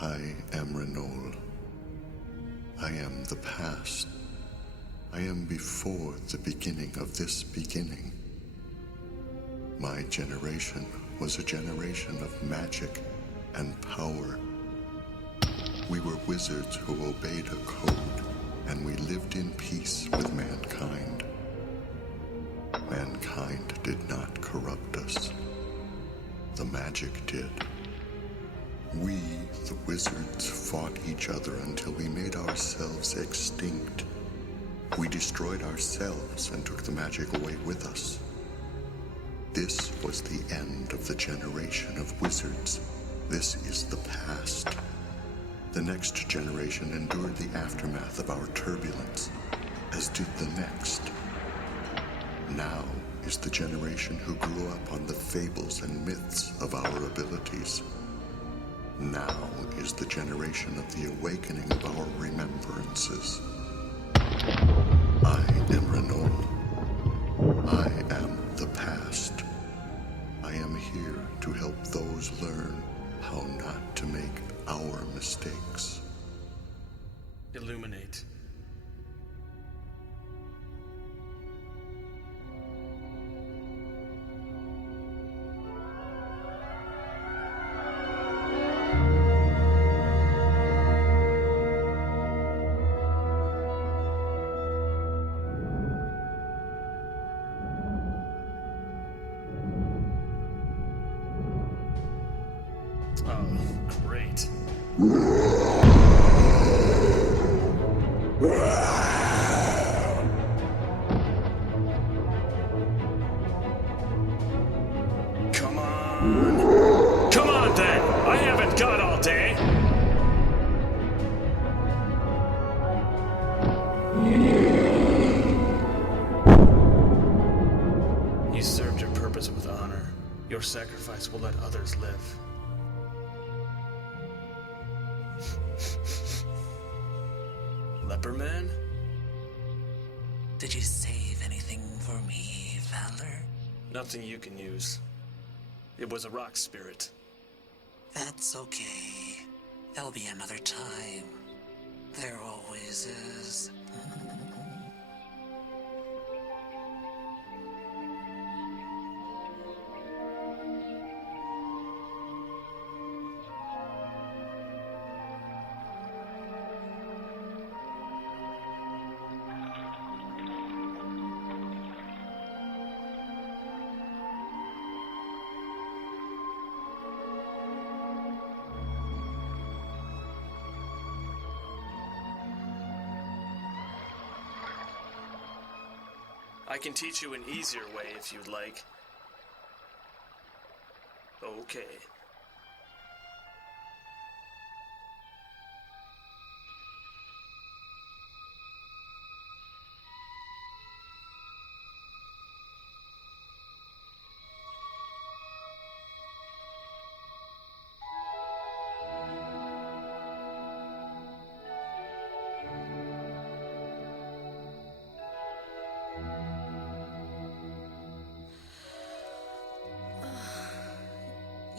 I am Renault. I am the past. I am before the beginning of this beginning. My generation was a generation of magic and power. We were wizards who obeyed a code, and we lived in peace with mankind. Mankind did not corrupt us. The magic did. We, the wizards, fought each other until we made ourselves extinct. We destroyed ourselves and took the magic away with us. This was the end of the generation of wizards. This is the past. The next generation endured the aftermath of our turbulence, as did the next. Now is the generation who grew up on the fables and myths of our abilities. Now is the generation of the awakening of our remembrances. I am Renault. I am the past. I am here to help those learn how not to make our mistakes. Illuminate. Oh, great. Come on. Come on then! I haven't got all day! You served your purpose with honor. Your sacrifice will let others live. Leperman? Did you save anything for me, Valor? Nothing you can use. It was a rock spirit. That's okay. There'll be another time. There always is. I can teach you an easier way if you'd like. Okay.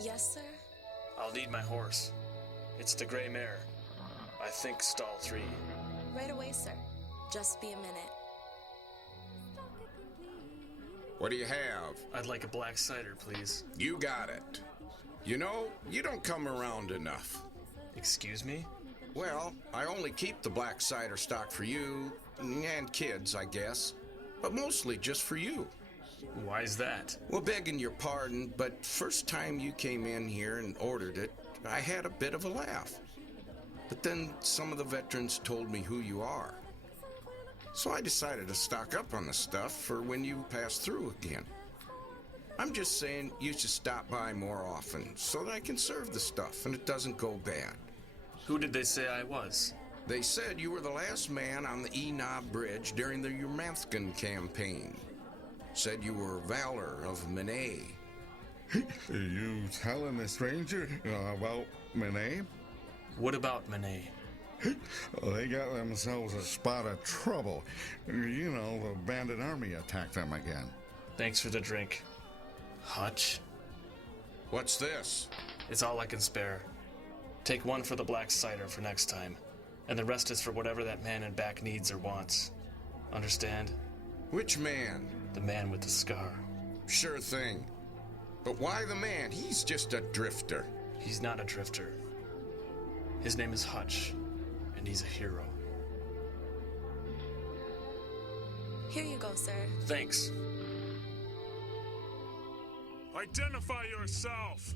Yes, sir? I'll need my horse. It's the gray mare. I think stall 3. Right away, sir. Just be a minute. What do you have? I'd like a black cider, please. You got it. You know, you don't come around enough. Excuse me? Well, I only keep the black cider stock for you, and kids, I guess. But mostly just for you. Why's that? Well, begging your pardon, but first time you came in here and ordered it, I had a bit of a laugh. But then some of the veterans told me who you are. So I decided to stock up on the stuff for when you pass through again. I'm just saying you should stop by more often so that I can serve the stuff and it doesn't go bad. Who did they say I was? They said you were the last man on the Enob Bridge during the Urmanthkin campaign. Said you were Valor of Manet. You telling a stranger about my name? What about Manet? They got themselves a spot of trouble. You know, the bandit army attacked them again. Thanks for the drink. Hutch? What's this? It's all I can spare. Take one for the black cider for next time, and the rest is for whatever that man in back needs or wants. Understand? Which man? The man with the scar. Sure thing. But why the man? He's just a drifter. He's not a drifter. His name is Hutch, and he's a hero. Here you go, sir. Thanks. Identify yourself!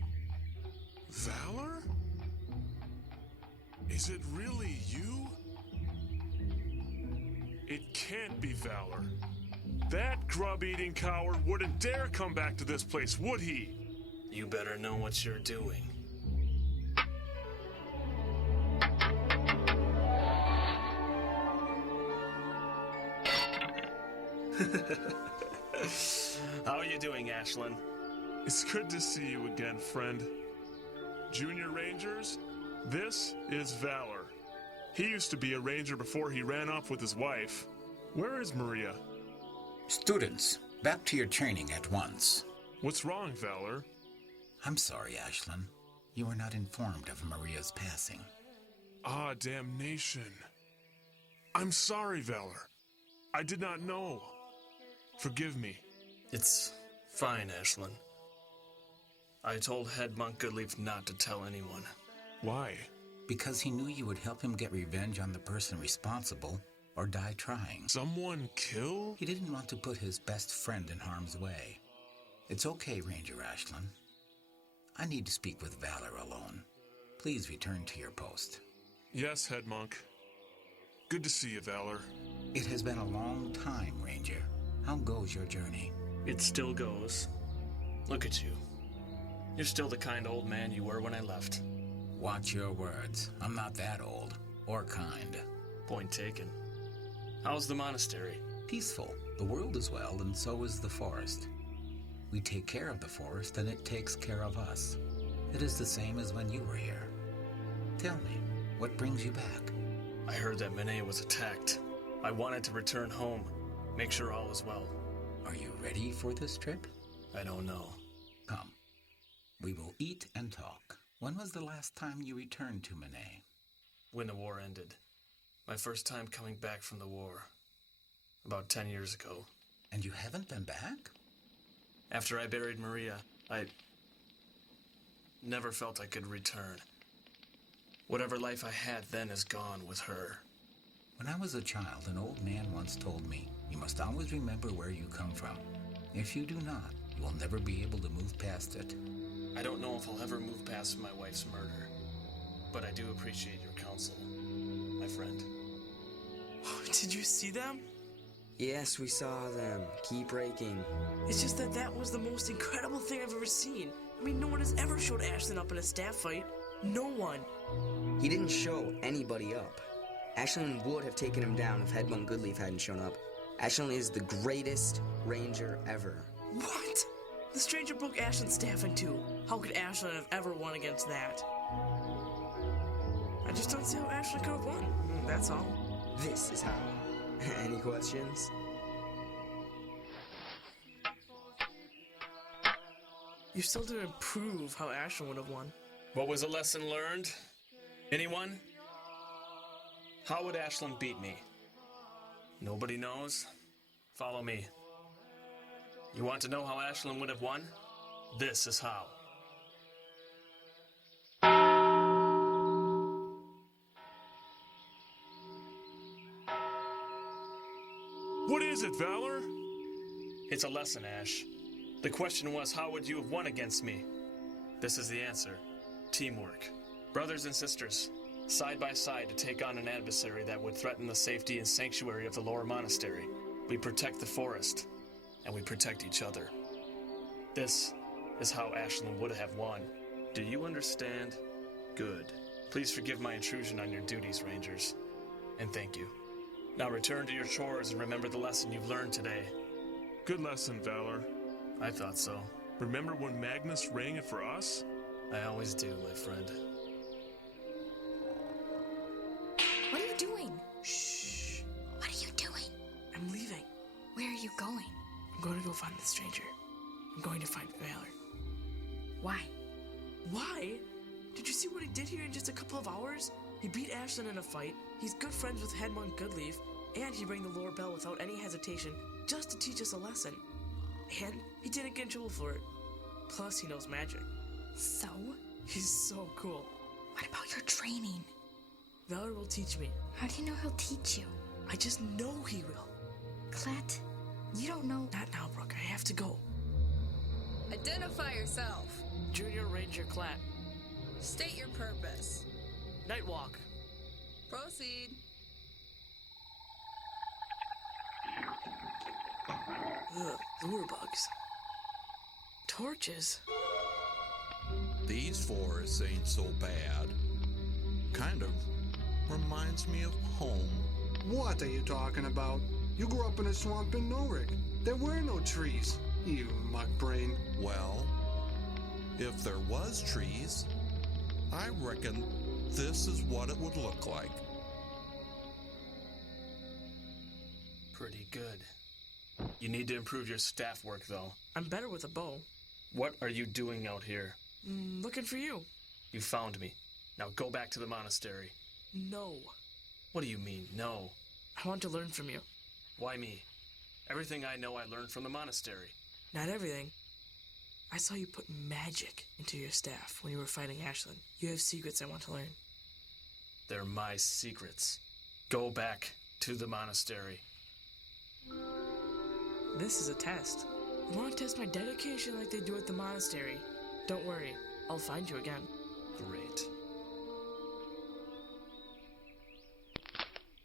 Valor? Is it really you? It can't be Valor. That grub-eating coward wouldn't dare come back to this place, would he? You better know what you're doing. How are you doing, Ashlyn? It's good to see you again, friend. Junior Rangers, this is Valor. He used to be a ranger before he ran off with his wife. Where is Maria? Students, back to your training at once. What's wrong, Valor? I'm sorry, Ashlyn. You were not informed of Maria's passing. Ah, damnation. I'm sorry, Valor. I did not know. Forgive me. It's fine, Ashlyn. I told Head Monk Goodleaf not to tell anyone. Why? Because he knew you would help him get revenge on the person responsible, or die trying. Someone killed? He didn't want to put his best friend in harm's way. It's okay, Ranger Ashlyn. I need to speak with Valor alone. Please return to your post. Yes, Head Monk. Good to see you, Valor. It has been a long time, Ranger. How goes your journey? It still goes. Look at you. You're still the kind old man you were when I left. Watch your words. I'm not that old. Or kind. Point taken. How's the monastery? Peaceful. The world is well, and so is the forest. We take care of the forest, and it takes care of us. It is the same as when you were here. Tell me, what brings you back? I heard that Manet was attacked. I wanted to return home, make sure all is well. Are you ready for this trip? I don't know. Come. We will eat and talk. When was the last time you returned to Manet? When the war ended. My first time coming back from the war. About 10 years ago. And you haven't been back? After I buried Maria, I never felt I could return. Whatever life I had then is gone with her. When I was a child, an old man once told me, you must always remember where you come from. If you do not, you will never be able to move past it. I don't know if I'll ever move past my wife's murder, but I do appreciate your counsel, my friend. Did you see them? Yes, we saw them. Keep raking. It's just that was the most incredible thing I've ever seen. I mean, no one has ever showed Ashlyn up in a staff fight. No one. He didn't show anybody up. Ashlyn would have taken him down if Head Monk Goodleaf hadn't shown up. Ashlyn is the greatest ranger ever. What? The stranger broke Ashlyn's staff in two. How could Ashlyn have ever won against that? I just don't see how Ashlyn could have won. That's all. This is how. Any questions? You still didn't prove how Ashlyn would have won. What was a lesson learned? Anyone? How would Ashlyn beat me? Nobody knows? Follow me. You want to know how Ashlyn would have won? This is how. What is it, Valor? It's a lesson, Ash. The question was, how would you have won against me? This is the answer. Teamwork. Brothers and sisters, side by side to take on an adversary that would threaten the safety and sanctuary of the Lower Monastery. We protect the forest, and we protect each other. This is how Ashlyn would have won. Do you understand? Good. Please forgive my intrusion on your duties, Rangers. And thank you. Now return to your chores and remember the lesson you've learned today. Good lesson, Valor. I thought so. Remember when Magnus rang it for us? I always do, my friend. What are you doing? Shh. What are you doing? I'm leaving. Where are you going? I'm going to go find the stranger. I'm going to find Valor. Why? Why? Did you see what he did here in just a couple of hours? He beat Ashlyn in a fight, he's good friends with Head Monk Goodleaf, and he rang the lore bell without any hesitation just to teach us a lesson. And he didn't get in trouble for it. Plus, he knows magic. So? He's so cool. What about your training? Valor will teach me. How do you know he'll teach you? I just know he will. Clet, you don't know. Not now, Brooke. I have to go. Identify yourself. Junior Ranger Clat. State your purpose. Nightwalk. Proceed. Ugh, lure bugs. Torches. These forests ain't so bad. Kind of reminds me of home. What are you talking about? You grew up in a swamp in Norrick. There were no trees, you muck brain. Well, if there was trees, I reckon this is what it would look like. Pretty good. You need to improve your staff work, though. I'm better with a bow. What are you doing out here? Looking for you. You found me. Now go back to the monastery. No. What do you mean, no? I want to learn from you. Why me? Everything I know I learned from the monastery. Not everything. I saw you put magic into your staff when you were fighting Ashlyn. You have secrets I want to learn. They're my secrets. Go back to the monastery. This is a test. You want to test my dedication like they do at the monastery. Don't worry, I'll find you again. Great.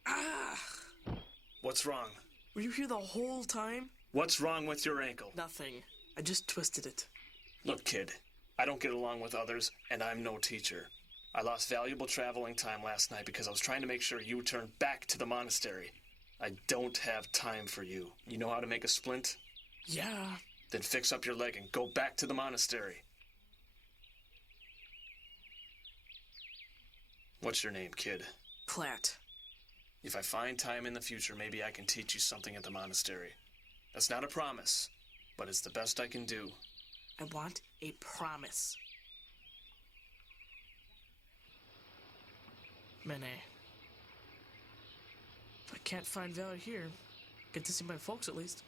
Ah! What's wrong? Were you here the whole time? What's wrong with your ankle? Nothing. I just twisted it. Look, kid, I don't get along with others, and I'm no teacher. I lost valuable traveling time last night because I was trying to make sure you returned back to the monastery. I don't have time for you. You know how to make a splint? Yeah. Then fix up your leg and go back to the monastery. What's your name, kid? Clat. If I find time in the future, maybe I can teach you something at the monastery. That's not a promise, but it's the best I can do. I want a promise. Mene. If I can't find Valor here, get to see my folks at least.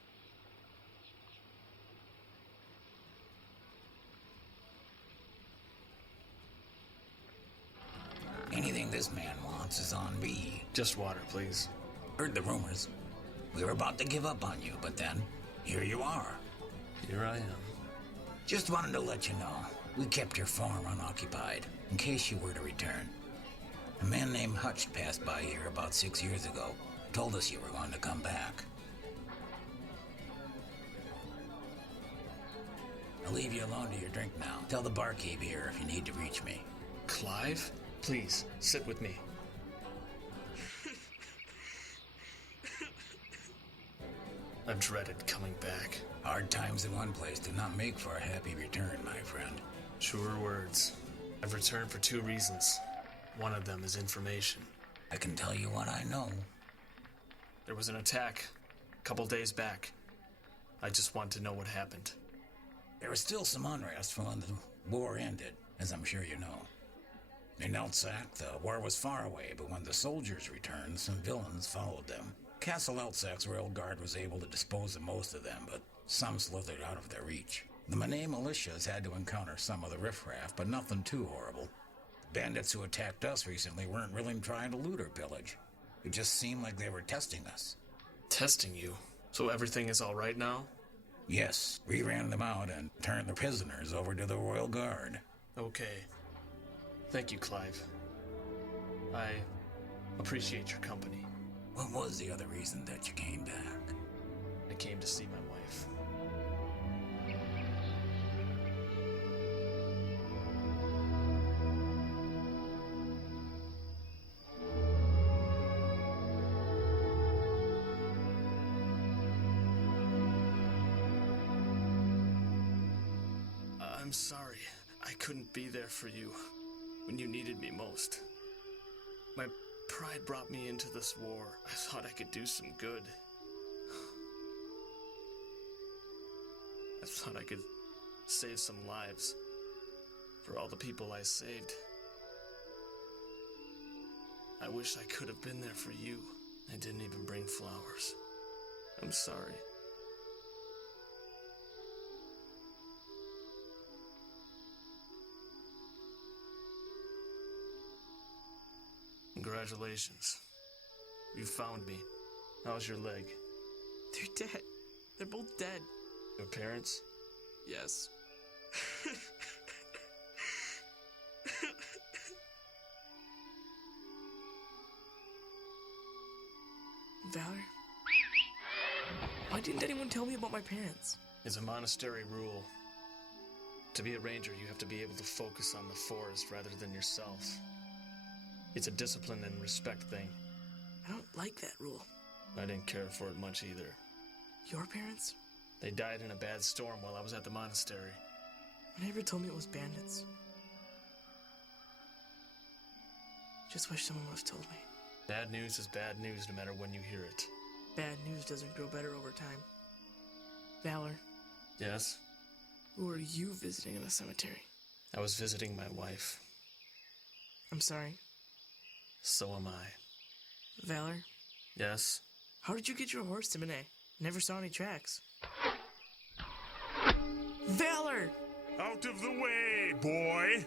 Anything this man wants is on me. Just water, please. Heard the rumors. We were about to give up on you, but then, here you are. Here I am. Just wanted to let you know, we kept your farm unoccupied, in case you were to return. A man named Hutch passed by here about 6 years ago. Told us you were going to come back. I'll leave you alone to your drink now. Tell the barkeep here if you need to reach me. Clive? Please, sit with me. I've dreaded coming back. Hard times in one place do not make for a happy return, my friend. Truer words. I've returned for 2 reasons. One of them is information. I can tell you what I know. There was an attack a couple days back. I just want to know what happened. There was still some unrest from when the war ended, as I'm sure you know. In Eltsac, the war was far away, but when the soldiers returned, some villains followed them. Castle Eltsac's Royal Guard was able to dispose of most of them, but some slithered out of their reach. The Manet militias had to encounter some of the riffraff, but nothing too horrible. Bandits who attacked us recently weren't really trying to loot or pillage. It just seemed like they were testing us. Testing you? So everything is all right now? Yes, we ran them out and turned the prisoners over to the Royal Guard. Okay. Thank you, Clive. I appreciate your company. What was the other reason that you came back? I came to see my wife. I'm sorry. I couldn't be there for you when you needed me most. My pride brought me into this war. I thought I could do some good. I thought I could save some lives for all the people I saved. I wish I could have been there for you. I didn't even bring flowers. I'm sorry. Congratulations. You found me. How's your leg? They're dead. They're both dead. Your parents? Yes. Valor? Why didn't anyone tell me about my parents? It's a monastery rule. To be a ranger, you have to be able to focus on the forest rather than yourself. It's a discipline and respect thing. I don't like that rule. I didn't care for it much either. Your parents? They died in a bad storm while I was at the monastery. My neighbor told me it was bandits. Just wish someone would have told me. Bad news is bad news no matter when you hear it. Bad news doesn't grow better over time. Valor, Yes? who are you visiting in the cemetery? I was visiting my wife. I'm sorry. So am I. Valor, Yes? how did you get your horse to Monet? Never saw any tracks. Valor! Out of the way, boy!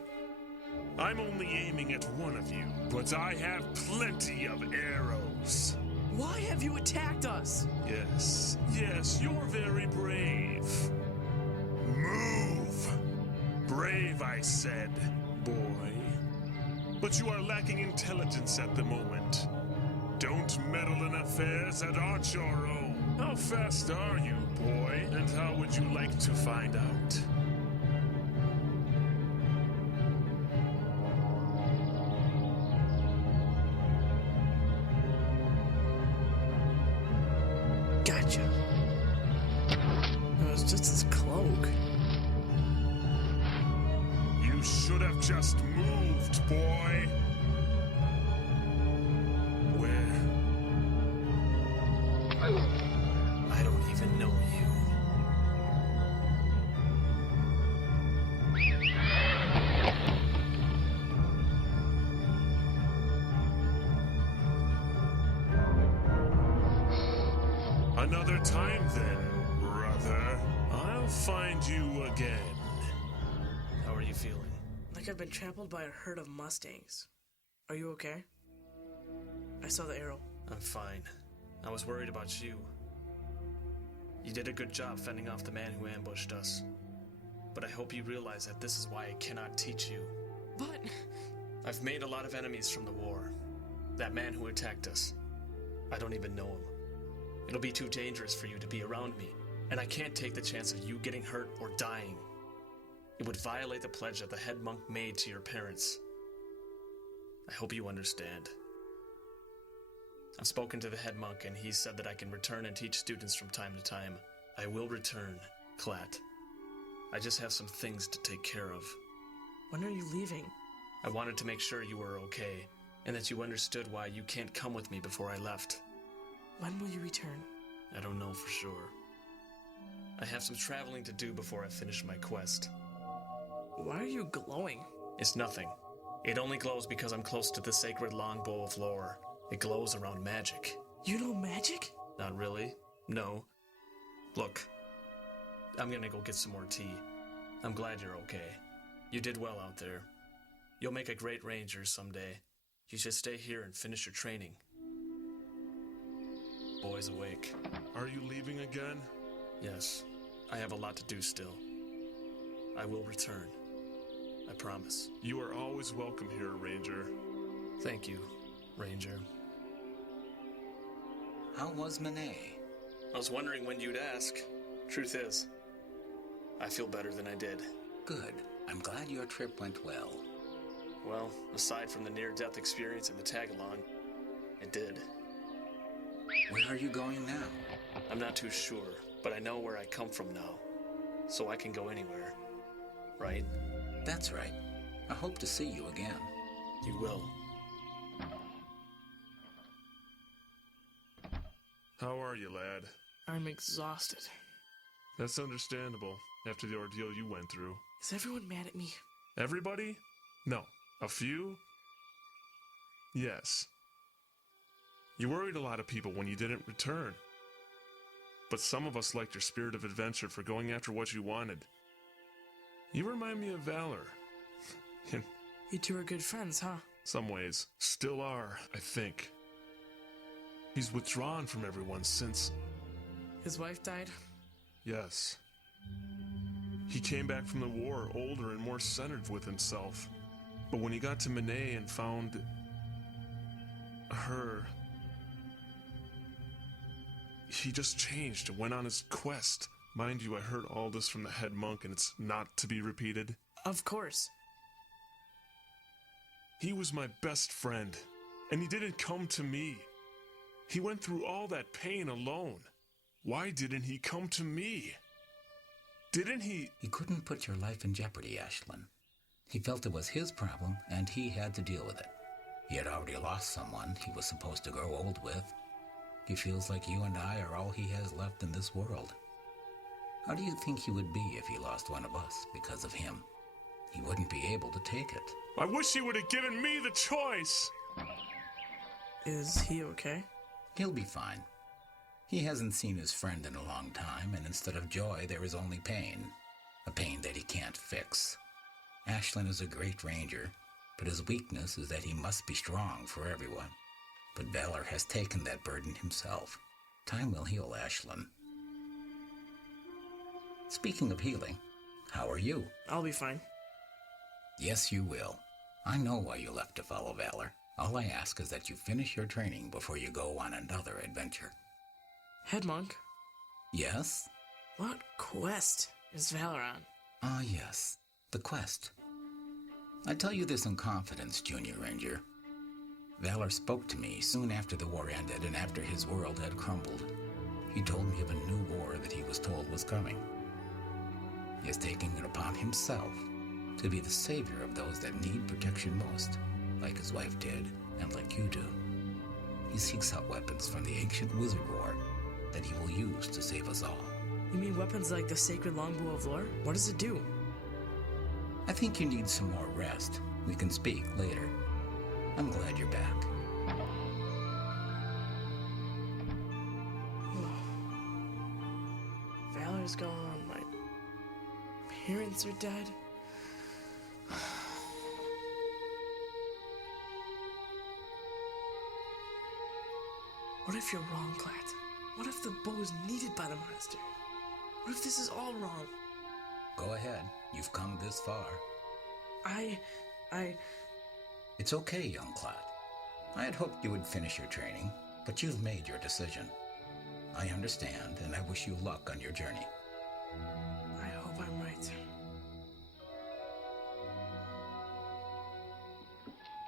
I'm only aiming at one of you, but I have plenty of arrows. Why have you attacked us? Yes, you're very brave. Move! Brave, I said, boy. But you are lacking intelligence at the moment. Don't meddle in affairs that aren't your own. How fast are you, boy? And how would you like to find out? Gotcha. It was just his cloak. You should have just moved, boy. Where? I don't even know you. Another time then, brother. I'll find you again. How are you feeling? Like I've been trampled by a herd of mustangs. Are you okay? I saw the arrow. I'm fine. I was worried about you. You did a good job fending off the man who ambushed us. But I hope you realize that this is why I cannot teach you. But... I've made a lot of enemies from the war. That man who attacked us. I don't even know him. It'll be too dangerous for you to be around me, and I can't take the chance of you getting hurt or dying. It would violate the pledge that the head monk made to your parents. I hope you understand. I've spoken to the head monk, and he said that I can return and teach students from time to time. I will return, Clat. I just have some things to take care of. When are you leaving? I wanted to make sure you were okay, and that you understood why you can't come with me before I left. When will you return? I don't know for sure. I have some traveling to do before I finish my quest. Why are you glowing? It's nothing. It only glows because I'm close to the sacred longbow of lore. It glows around magic. You know magic? Not really. No. Look, I'm gonna go get some more tea. I'm glad you're okay. You did well out there. You'll make a great ranger someday. You should stay here and finish your training. Boy's awake. Are you leaving again? Yes. I have a lot to do still. I will return. I promise. You are always welcome here, Ranger. Thank you, Ranger. How was Monet? I was wondering when you'd ask. Truth is, I feel better than I did. Good. I'm glad your trip went well. Well, aside from the near-death experience in the tag-along, it did. Where are you going now? I'm not too sure, but I know where I come from now. So I can go anywhere. Right? That's right. I hope to see you again. You will. How are you, lad? I'm exhausted. That's understandable, after the ordeal you went through. Is everyone mad at me? Everybody? No. A few? Yes. You worried a lot of people when you didn't return. But some of us liked your spirit of adventure for going after what you wanted. You remind me of Valor. In You two are good friends, huh? some ways. Still are, I think. He's withdrawn from everyone since... His wife died? Yes. He came back from the war older and more centered with himself. But when he got to Manet and found... her... he just changed and went on his quest. Mind you, I heard all this from the head monk, and it's not to be repeated. Of course. He was my best friend, and he didn't come to me. He went through all that pain alone. Why didn't he come to me? Didn't he... He couldn't put your life in jeopardy, Ashlyn. He felt it was his problem, and he had to deal with it. He had already lost someone he was supposed to grow old with. He feels like you and I are all he has left in this world. How do you think he would be if he lost one of us because of him? He wouldn't be able to take it. I wish he would have given me the choice! Is he okay? He'll be fine. He hasn't seen his friend in a long time, and instead of joy, there is only pain. A pain that he can't fix. Ashlyn is a great ranger, but his weakness is that he must be strong for everyone. But Valor has taken that burden himself. Time will heal Ashlyn. Speaking of healing, how are you? I'll be fine. Yes, you will. I know why you left to follow Valor. All I ask is that you finish your training before you go on another adventure. Head monk? Yes? What quest is Valor on? Ah, yes. The quest. I tell you this in confidence, Junior Ranger. Valor spoke to me soon after the war ended and after his world had crumbled. He told me of a new war that he was told was coming. He is taking it upon himself to be the savior of those that need protection most, like his wife did, and like you do. He seeks out weapons from the ancient wizard war that he will use to save us all. You mean weapons like the sacred longbow of lore? What does it do? I think you need some more rest. We can speak later. I'm glad you're back. Valor's gone. My parents are dead. What if you're wrong, Clat? What if the bow is needed by the monastery? What if this is all wrong? Go ahead. You've come this far. It's okay, young Clat. I had hoped you would finish your training, but you've made your decision. I understand, and I wish you luck on your journey. I hope I'm right.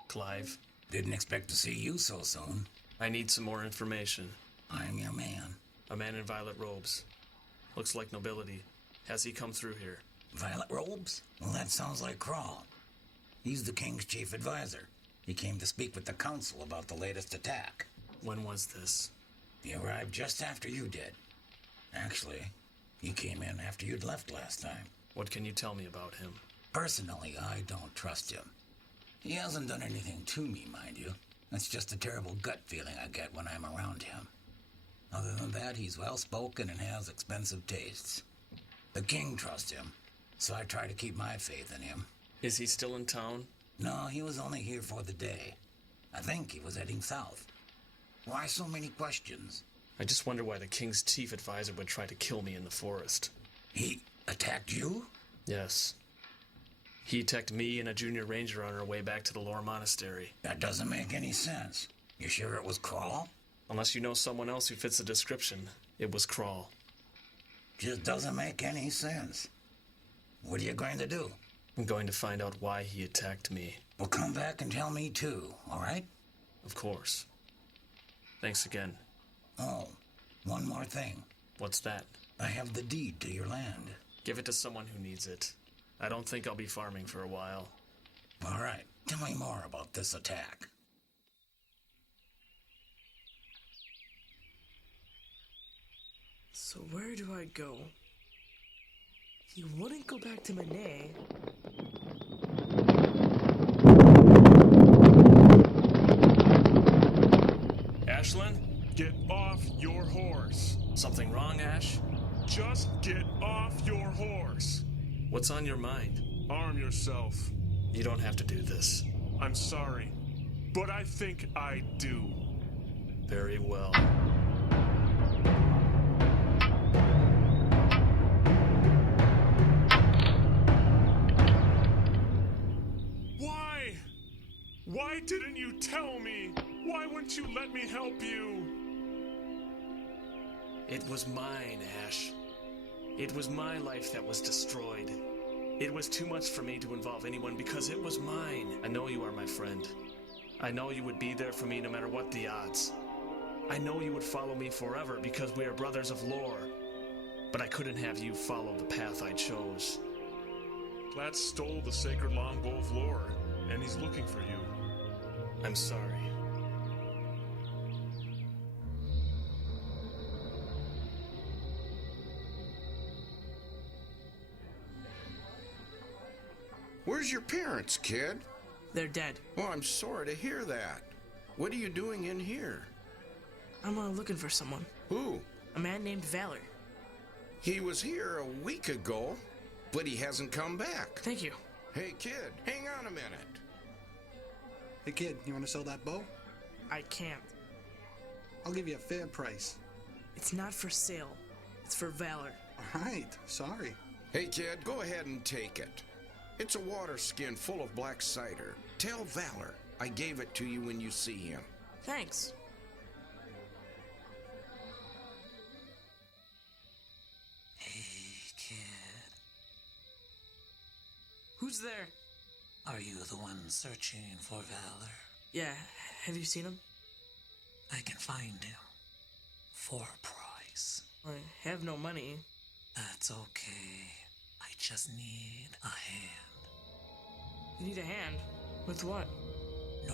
Clive. Didn't expect to see you so soon. I need some more information. I'm your man. A man in violet robes. Looks like nobility. Has he come through here? Violet robes? Well, that sounds like Crawl. He's the king's chief advisor. He came to speak with the council about the latest attack. When was this? He arrived just after you did. Actually, he came in after you'd left last time. What can you tell me about him? Personally, I don't trust him. He hasn't done anything to me, mind you. That's just a terrible gut feeling I get when I'm around him. Other than that, he's well-spoken and has expensive tastes. The king trusts him, so I try to keep my faith in him. Is he still in town? No, he was only here for the day. I think he was heading south. Why so many questions? I just wonder why the king's chief advisor would try to kill me in the forest. He attacked you? Yes. He attacked me and a junior ranger on our way back to the Lore Monastery. That doesn't make any sense. You sure it was Crawl? Unless you know someone else who fits the description, it was Crawl. Just doesn't make any sense. What are you going to do? I'm going to find out why he attacked me. Well, come back and tell me too, all right? Of course. Thanks again. Oh, one more thing. What's that? I have the deed to your land. Give it to someone who needs it. I don't think I'll be farming for a while. All right, tell me more about this attack. So where do I go? He wouldn't go back to Manet. Ashlyn? Get off your horse. Something wrong, Ash? Just get off your horse. What's on your mind? Arm yourself. You don't have to do this. I'm sorry, but I think I do. Very well. Why? Why didn't you tell me? Why wouldn't you let me help you? It was mine, Ash. It was my life that was destroyed. It was too much for me to involve anyone because it was mine. I know you are my friend. I know you would be there for me no matter what the odds. I know you would follow me forever because we are brothers of lore. But I couldn't have you follow the path I chose. Platt stole the sacred longbow of lore, and he's looking for you. I'm sorry. Where's your parents, kid? They're dead. Well, I'm sorry to hear that. What are you doing in here? I'm looking for someone. Who? A man named Valor. He was here a week ago, but he hasn't come back. Thank you. Hey, kid, hang on a minute. Hey, kid, you want to sell that bow? I can't. I'll give you a fair price. It's not for sale. It's for Valor. All right, sorry. Hey, kid, go ahead and take it. It's a water skin full of black cider. Tell Valor I gave it to you when you see him. Thanks. Hey, kid. Who's there? Are you the one searching for Valor? Yeah, have you seen him? I can find him. For a price. I have no money. That's okay. I just need a hand. You need a hand? With what? No.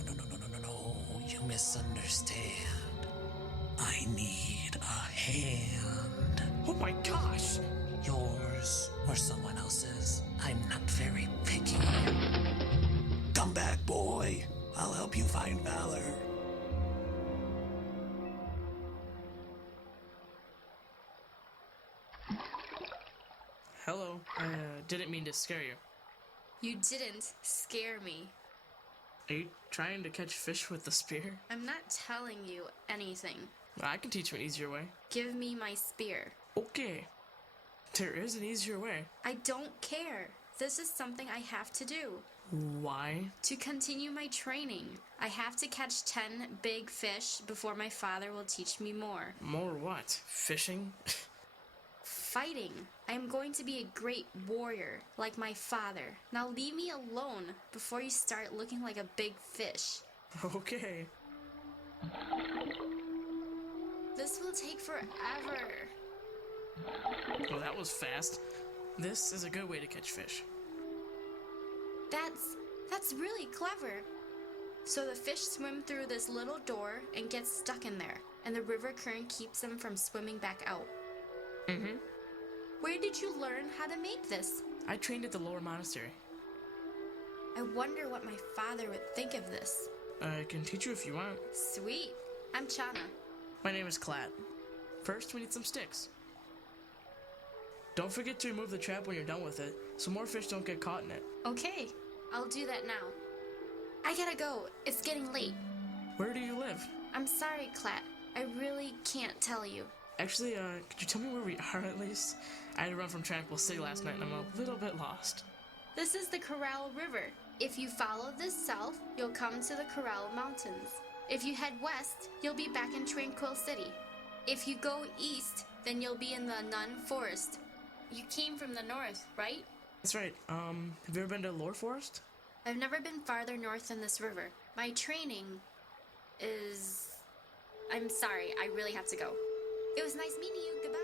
You misunderstand. I need a hand. Oh my gosh! Yours or someone else's. I'm not very picky. Come back, boy. I'll help you find Valor. Hello. I didn't mean to scare you. You didn't scare me. Are you trying to catch fish with the spear? I'm not telling you anything. I can teach you an easier way. Give me my spear. Okay. There is an easier way. I don't care. This is something I have to do. Why? To continue my training. I have to catch 10 big fish before my father will teach me more. More what? Fishing? Fighting. I am going to be a great warrior, like my father. Now leave me alone before you start looking like a big fish. Okay. This will take forever. Well, that was fast. This is a good way to catch fish. That's really clever. So the fish swim through this little door and get stuck in there, and the river current keeps them from swimming back out. Mm-hmm. Where did you learn how to make this? I trained at the lower monastery. I wonder what my father would think of this. I can teach you if you want. Sweet. I'm Chana. My name is Clat. First, we need some sticks. Don't forget to remove the trap when you're done with it, so more fish don't get caught in it. Okay, I'll do that now. I gotta go. It's getting late. Where do you live? I'm sorry, Clat. I really can't tell you. Actually, could you tell me where we are at least? I had to run from Tranquil City last night and I'm a little bit lost. This is the Corral River. If you follow this south, you'll come to the Corral Mountains. If you head west, you'll be back in Tranquil City. If you go east, then you'll be in the Nun Forest. You came from the north, right? That's right. Have you ever been to Lore Forest? I've never been farther north than this river. My training is... I'm sorry, I really have to go. It was nice meeting you. Goodbye.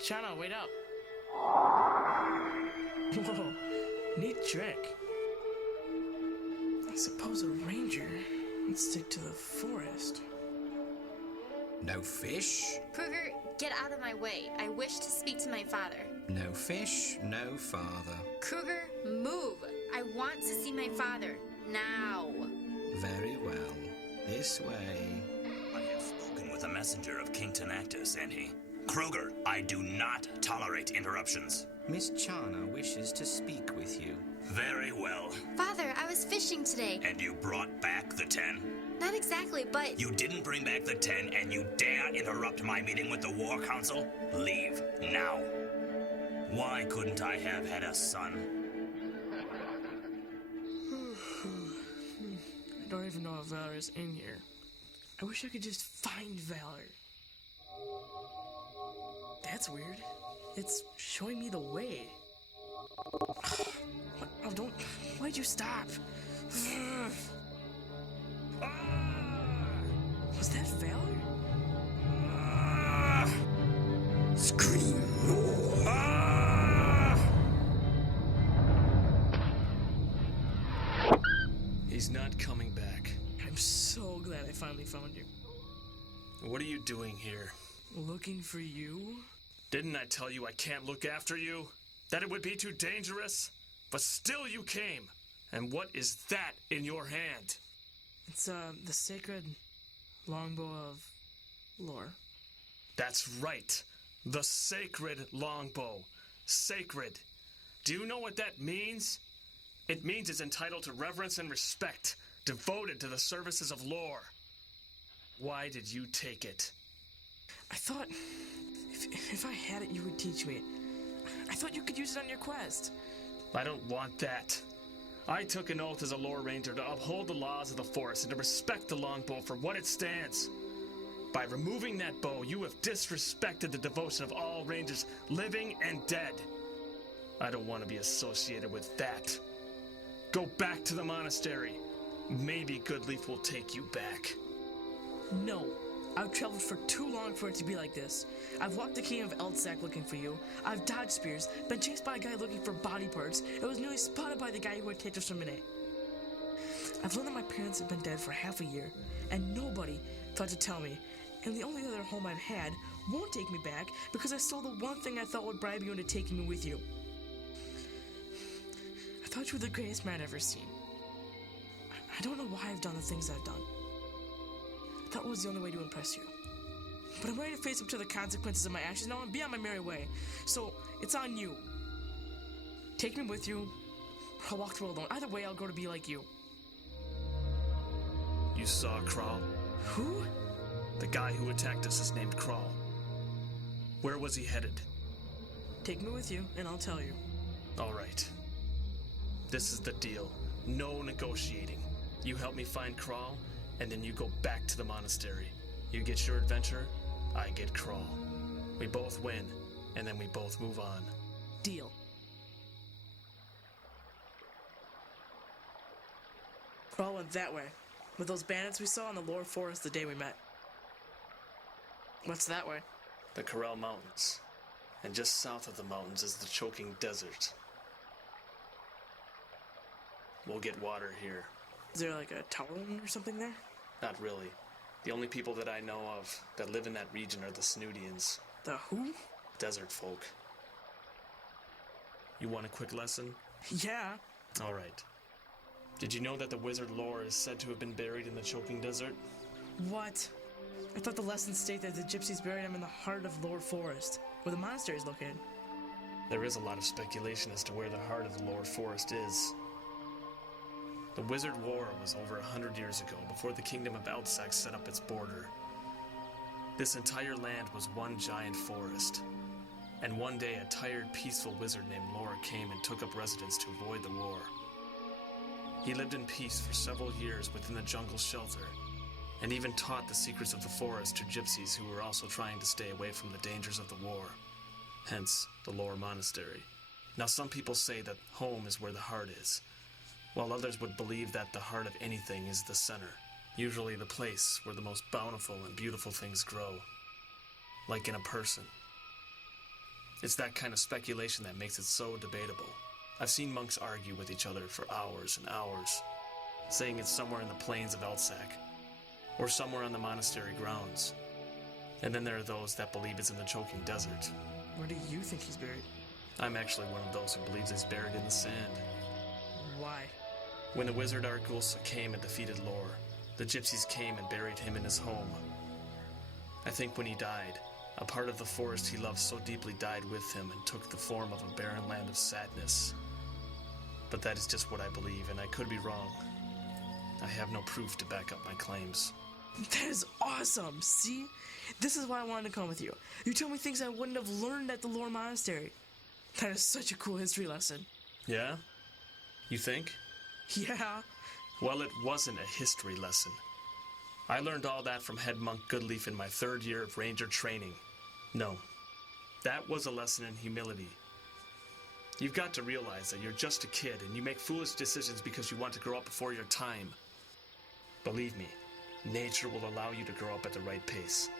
Chana, wait up. Whoa, neat trick. I suppose a ranger would stick to the forest. No fish? Kruger, get out of my way. I wish to speak to my father. No fish, no father. Kruger, move. I want to see my father. Now. Very well. This way. with a messenger of King Tenactus, ain't he? Kruger, I do not tolerate interruptions. Miss Chana wishes to speak with you. Very well. Father, I was fishing today. And you brought back the 10? Not exactly, but... You didn't bring back the 10, and you dare interrupt my meeting with the War Council? Leave, now. Why couldn't I have had a son? I don't even know if Valor is in here. I wish I could just find Valor. That's weird. It's showing me the way. Oh, don't... Why'd you stop? Was that Valor? Scream more! He's not coming back. I'm so glad I finally found you. What are you doing here? Looking for you? Didn't I tell you I can't look after you? That it would be too dangerous? But still you came. And what is that in your hand? It's, the sacred longbow of lore. That's right. The sacred longbow. Sacred. Do you know what that means? It means it's entitled to reverence and respect, devoted to the services of lore. Why did you take it? I thought if I had it, you would teach me. I thought you could use it on your quest. I don't want that. I took an oath as a lore ranger to uphold the laws of the forest and to respect the longbow for what it stands. By removing that bow, you have disrespected the devotion of all rangers, living and dead. I don't want to be associated with that. Go back to the monastery. Maybe Goodleaf will take you back. No. I've traveled for too long for it to be like this. I've walked the king of Eldsack looking for you. I've dodged spears, been chased by a guy looking for body parts, and was nearly spotted by the guy who had taped us from Minette. I've learned that my parents have been dead for half a year, and nobody thought to tell me. And the only other home I've had won't take me back because I stole the one thing I thought would bribe you into taking me with you. I thought you were the greatest man I'd ever seen. I don't know why I've done the things I've done. I thought it was the only way to impress you. But I'm ready to face up to the consequences of my actions now and be on my merry way. So, it's on you. Take me with you, or I'll walk through alone. Either way, I'll grow to be like you. You saw Kral? Who? The guy who attacked us is named Kral. Where was he headed? Take me with you, and I'll tell you. All right. This is the deal. No negotiating. You help me find Kral, and then you go back to the monastery. You get your adventure, I get Kral. We both win, and then we both move on. Deal. Kral went that way, with those bandits we saw in the Lore Forest the day we met. What's that way? The Corral Mountains. And just south of the mountains is the Choking Desert. We'll get water here. Is there like a tower or something there? Not really. The only people that I know of that live in that region are the Snoodians. The who? Desert folk. You want a quick lesson? Yeah. All right. Did you know that the wizard lore is said to have been buried in the Choking Desert? What? I thought the lessons state that the gypsies buried him in the heart of Lore Forest, where the monastery is located. There is a lot of speculation as to where the heart of the Lore Forest is. The Wizard War was over 100 years ago, before the kingdom of Eldsack set up its border. This entire land was one giant forest. And one day, a tired, peaceful wizard named Laura came and took up residence to avoid the war. He lived in peace for several years within the jungle shelter, and even taught the secrets of the forest to gypsies who were also trying to stay away from the dangers of the war. Hence, the Lore Monastery. Now, some people say that home is where the heart is, while others would believe that the heart of anything is the center, usually the place where the most bountiful and beautiful things grow, like in a person. It's that kind of speculation that makes it so debatable. I've seen monks argue with each other for hours and hours, saying it's somewhere in the plains of Eldsack, or somewhere on the monastery grounds. And then there are those that believe it's in the Choking Desert. Where do you think he's buried? I'm actually one of those who believes he's buried in the sand. Why? When the wizard Argulsa came and defeated Lore, the gypsies came and buried him in his home. I think when he died, a part of the forest he loved so deeply died with him and took the form of a barren land of sadness. But that is just what I believe, and I could be wrong. I have no proof to back up my claims. That is awesome! See? This is why I wanted to come with you. You told me things I wouldn't have learned at the Lore Monastery. That is such a cool history lesson. Yeah? You think? Yeah. Well, it wasn't a history lesson. I learned all that from Head Monk Goodleaf in my 3rd year of Ranger training. No, that was a lesson in humility. You've got to realize that you're just a kid and you make foolish decisions because you want to grow up before your time. Believe me, nature will allow you to grow up at the right pace.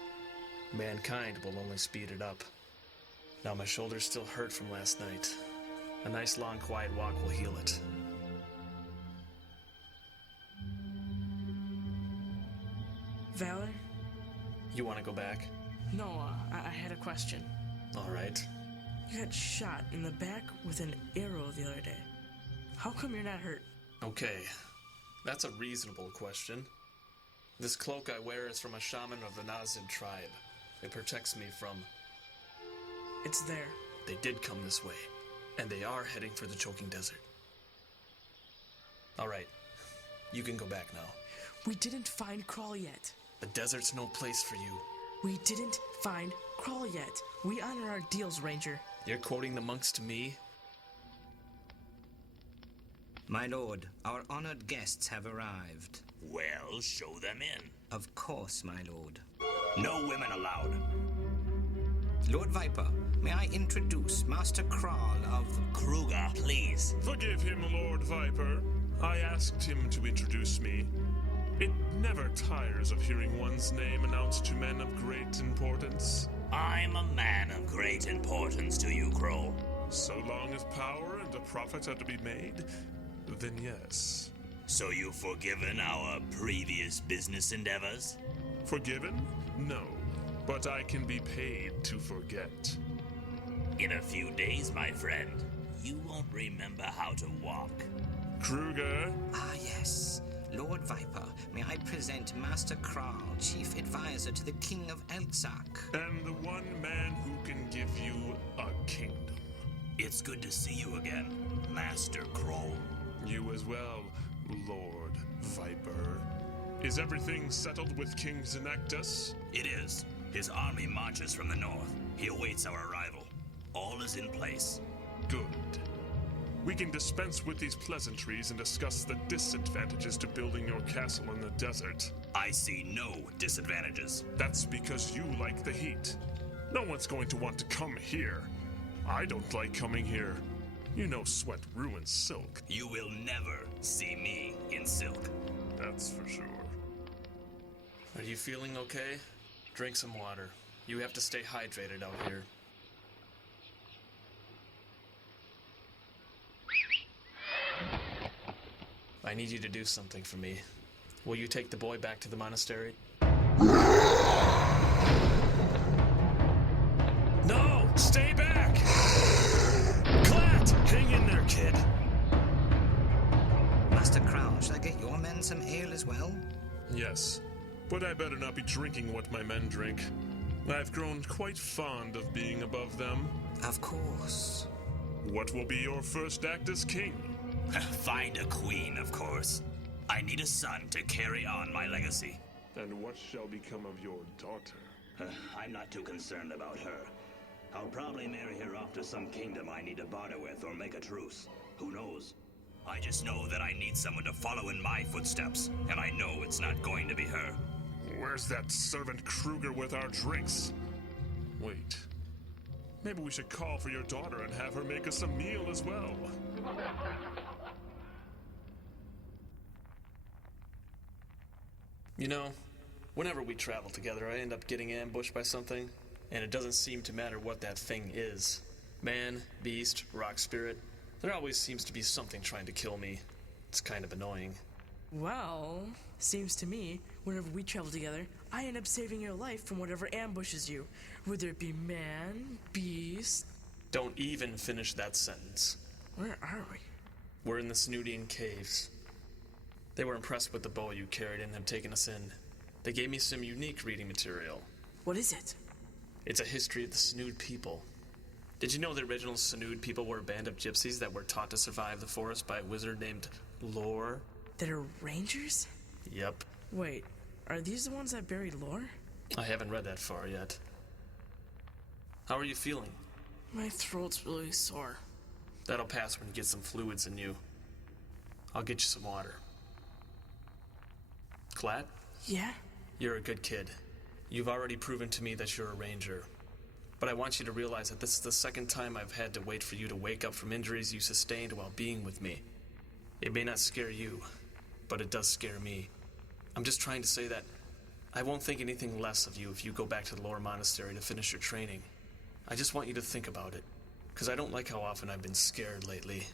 Mankind will only speed it up. Now my shoulders still hurt from last night. A nice long quiet walk will heal it. Valor? You want to go back? No, I had a question. All right. You got shot in the back with an arrow the other day. How come you're not hurt? Okay, that's a reasonable question. This cloak I wear is from a shaman of the Nazid tribe. It protects me from... It's there. They did come this way, and they are heading for the choking desert. All right, you can go back now. We didn't find Crawl yet. The desert's no place for you. We didn't find Crawl yet. We honor our deals, Ranger. You're quoting the monks to me? My lord, our honored guests have arrived. Well, show them in. Of course, my lord. No women allowed. Lord Viper, may I introduce Master Kral of... Kruger, please. Forgive him, Lord Viper. I asked him to introduce me. It never tires of hearing one's name announced to men of great importance. I'm a man of great importance to you, Kroll. So long as power and a profit are to be made, then yes. So you've forgiven our previous business endeavors? Forgiven? No. But I can be paid to forget. In a few days, my friend, you won't remember how to walk. Kruger? Ah, yes. Lord Viper, may I present Master Kral, Chief Advisor to the King of Elzak. And the one man who can give you a kingdom. It's good to see you again, Master Kroll. You as well, Lord Viper. Is everything settled with King Zenectus? It is. His army marches from the north. He awaits our arrival. All is in place. Good. We can dispense with these pleasantries and discuss the disadvantages to building your castle in the desert. I see no disadvantages. That's because you like the heat. No one's going to want to come here. I don't like coming here. You know sweat ruins silk. You will never see me in silk. That's for sure. Are you feeling okay? Drink some water. You have to stay hydrated out here. I need you to do something for me. Will you take the boy back to the monastery? No! Stay back! Clat! Hang in there, kid! Master Kral, shall I get your men some ale as well? Yes, but I better not be drinking what my men drink. I've grown quite fond of being above them. Of course. What will be your first act as king? Find a queen, of course. I need a son to carry on my legacy. And what shall become of your daughter? I'm not too concerned about her. I'll probably marry her off to some kingdom I need to barter with or make a truce. Who knows? I just know that I need someone to follow in my footsteps, and I know it's not going to be her. Where's that servant Kruger with our drinks? Wait. Maybe we should call for your daughter and have her make us a meal as well. You know, whenever we travel together, I end up getting ambushed by something, and it doesn't seem to matter what that thing is. Man, beast, rock spirit, there always seems to be something trying to kill me. It's kind of annoying. Well, seems to me, whenever we travel together, I end up saving your life from whatever ambushes you, whether it be man, beast... Don't even finish that sentence. Where are we? We're in the Snudian caves. They were impressed with the bow you carried and have taken us in. They gave me some unique reading material. What is it? It's a history of the Snood people. Did you know the original Snood people were a band of gypsies that were taught to survive the forest by a wizard named Lore? They're rangers? Yep. Wait, are these the ones that buried Lore? I haven't read that far yet. How are you feeling? My throat's really sore. That'll pass when you get some fluids in you. I'll get you some water. Clat? Yeah? You're a good kid. You've already proven to me that you're a ranger. But I want you to realize that this is the second time I've had to wait for you to wake up from injuries you sustained while being with me. It may not scare you, but it does scare me. I'm just trying to say that I won't think anything less of you if you go back to the Lore Monastery to finish your training. I just want you to think about it, because I don't like how often I've been scared lately.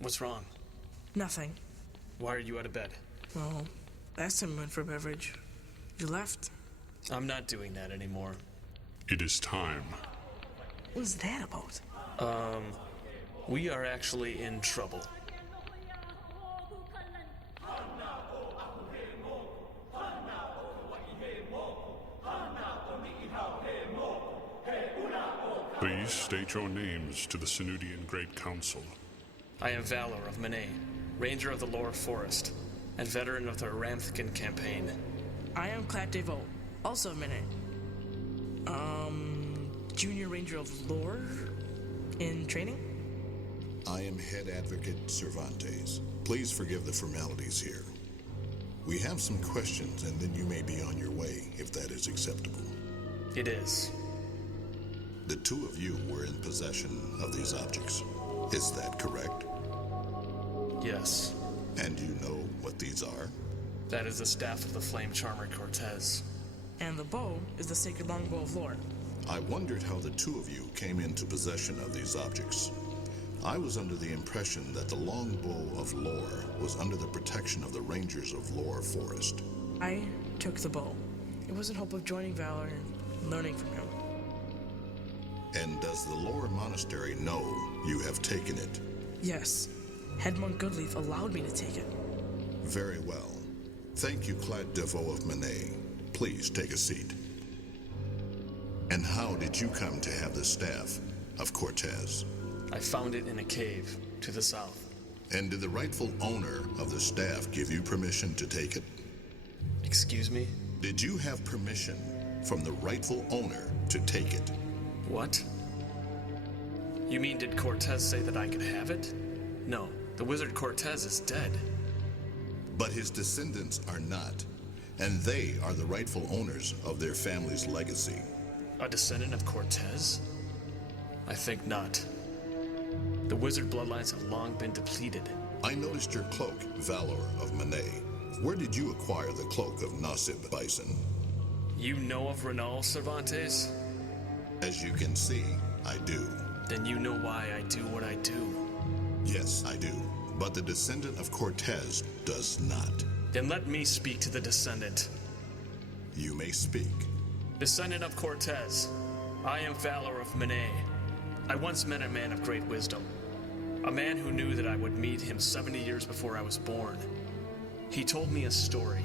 What's wrong? Nothing. Why are you out of bed? Well, last time I went for a beverage, you left. I'm not doing that anymore. It is time. What's that about? We are actually in trouble. Please state your names to the Sinudian Great Council. I am Valor of Manet, Ranger of the Lore Forest, and veteran of the Ramthkin campaign. I am Clat Devo, also a minute. Junior Ranger of Lore in training? I am Head Advocate Cervantes. Please forgive the formalities here. We have some questions, and then you may be on your way, if that is acceptable. It is. The two of you were in possession of these objects. Is that correct? Yes. And you know what these are? That is the staff of the Flame Charmer Cortez. And the bow is the sacred longbow of Lore. I wondered how the two of you came into possession of these objects. I was under the impression that the longbow of Lore was under the protection of the Rangers of Lore Forest. I took the bow. It was in hope of joining Valor and learning from him. And does the Lore Monastery know you have taken it? Yes. Head Monk Goodleaf allowed me to take it. Very well. Thank you, Clat Devo of Manet. Please take a seat. And how did you come to have the staff of Cortez? I found it in a cave to the south. And did the rightful owner of the staff give you permission to take it? Excuse me? Did you have permission from the rightful owner to take it? What? You mean did Cortez say that I could have it? No, the wizard Cortez is dead. But his descendants are not, and they are the rightful owners of their family's legacy. A descendant of Cortez? I think not. The wizard bloodlines have long been depleted. I noticed your cloak, Valor of Manet. Where did you acquire the cloak of Nasib Bison? You know of Renal Cervantes? As you can see, I do. Then you know why I do what I do. Yes, I do. But the descendant of Cortez does not. Then let me speak to the descendant. You may speak. Descendant of Cortez, I am Valor of Manet. I once met a man of great wisdom. A man who knew that I would meet him 70 years before I was born. He told me a story.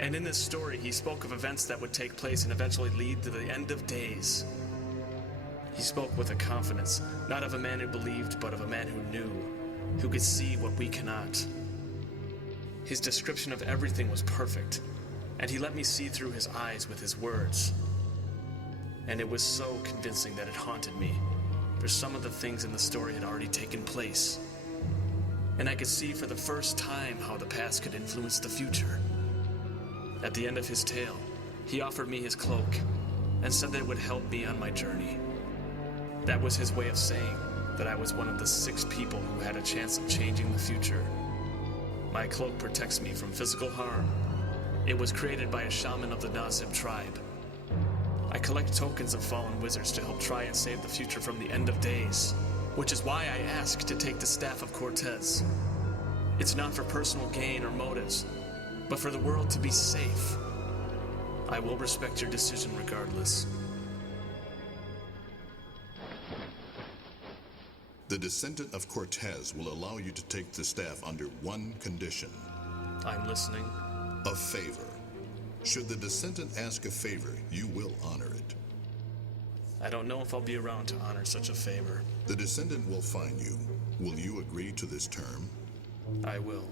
And in this story, he spoke of events that would take place and eventually lead to the end of days. He spoke with a confidence, not of a man who believed, but of a man who knew, who could see what we cannot. His description of everything was perfect, and he let me see through his eyes with his words. And it was so convincing that it haunted me, for some of the things in the story had already taken place. And I could see for the first time how the past could influence the future. At the end of his tale, he offered me his cloak, and said that it would help me on my journey. That was his way of saying that I was one of the 6 people who had a chance of changing the future. My cloak protects me from physical harm. It was created by a shaman of the Nasib tribe. I collect tokens of fallen wizards to help try and save the future from the end of days, which is why I asked to take the staff of Cortez. It's not for personal gain or motives, but for the world to be safe. I will respect your decision regardless. The descendant of Cortez will allow you to take the staff under one condition. I'm listening. A favor. Should the descendant ask a favor, you will honor it. I don't know if I'll be around to honor such a favor. The descendant will find you. Will you agree to this term? I will.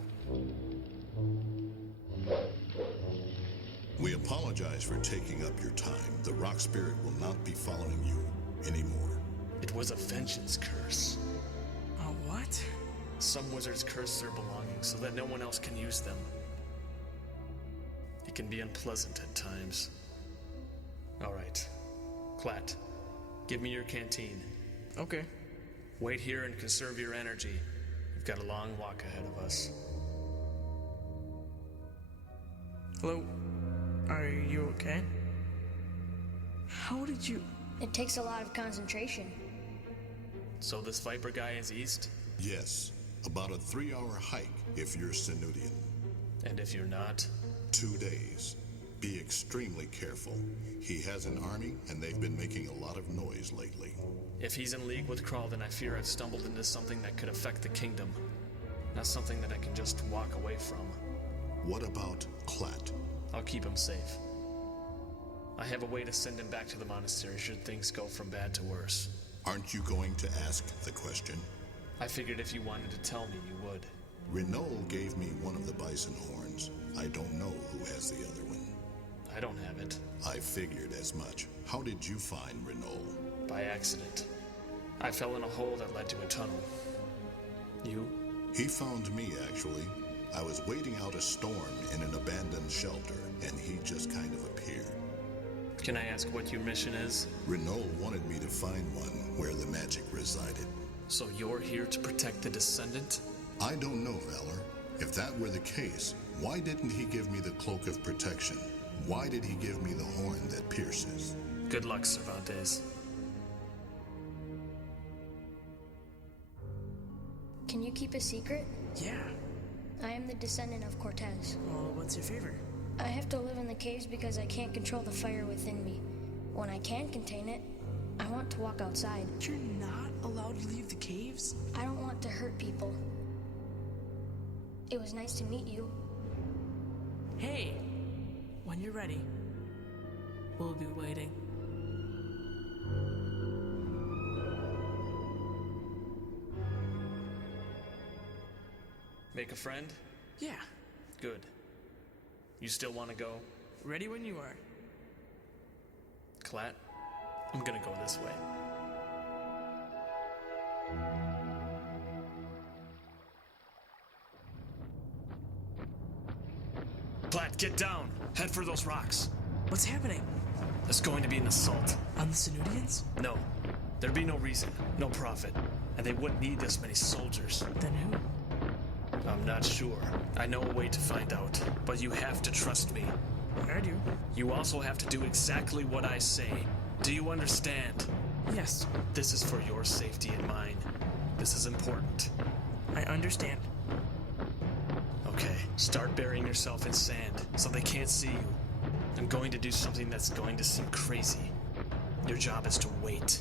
We apologize for taking up your time. The rock spirit will not be following you anymore. It was a vengeance curse. A what? Some wizards curse their belongings so that no one else can use them. It can be unpleasant at times. All right. Clat, give me your canteen. Okay. Wait here and conserve your energy. We've got a long walk ahead of us. Hello? Are you okay? How did you... It takes a lot of concentration. So this Viper guy is east? Yes. About a 3-hour hike if you're Sinudian. And if you're not? 2 days. Be extremely careful. He has an army, and they've been making a lot of noise lately. If he's in league with Krull, then I fear I've stumbled into something that could affect the kingdom. Not something that I can just walk away from. What about Clat? I'll keep him safe. I have a way to send him back to the monastery should things go from bad to worse. Aren't you going to ask the question? I figured if you wanted to tell me, you would. Renault gave me one of the bison horns. I don't know who has the other one. I don't have it. I figured as much. How did you find Renault? By accident. I fell in a hole that led to a tunnel. You? He found me, actually. I was waiting out a storm in an abandoned shelter, and he just kind of appeared. Can I ask what your mission is? Renault wanted me to find one where the magic resided. So you're here to protect the descendant? I don't know, Valor. If that were the case, why didn't he give me the cloak of protection? Why did he give me the horn that pierces? Good luck, Cervantes. Can you keep a secret? Yeah. I am the descendant of Cortez. Well, what's your favor? I have to live in the caves because I can't control the fire within me. When I can contain it, I want to walk outside. You're not allowed to leave the caves? I don't want to hurt people. It was nice to meet you. Hey, when you're ready, we'll be waiting. Make a friend? Yeah. Good. You still want to go? Ready when you are. Clat, I'm gonna go this way. Clat, get down! Head for those rocks. What's happening? There's going to be an assault. On the Sinudians? No. There'd be no reason, no profit. And they wouldn't need this many soldiers. Then who? I'm not sure. I know a way to find out, but you have to trust me. I do. You also have to do exactly what I say. Do you understand? Yes. This is for your safety and mine. This is important. I understand. Okay, start burying yourself in sand so they can't see you. I'm going to do something that's going to seem crazy. Your job is to wait.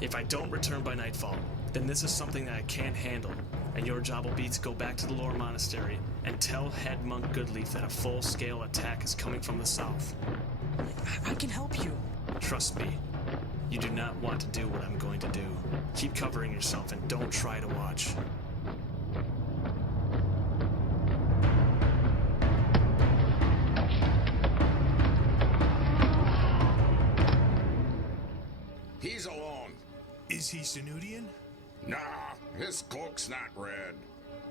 If I don't return by nightfall, then this is something that I can't handle, and your job will be to go back to the Lore Monastery and tell Head Monk Goodleaf that a full-scale attack is coming from the south. I can help you. Trust me, you do not want to do what I'm going to do. Keep covering yourself and don't try to watch. He's alone. Is he Sinudian? Nah, his cloak's not red.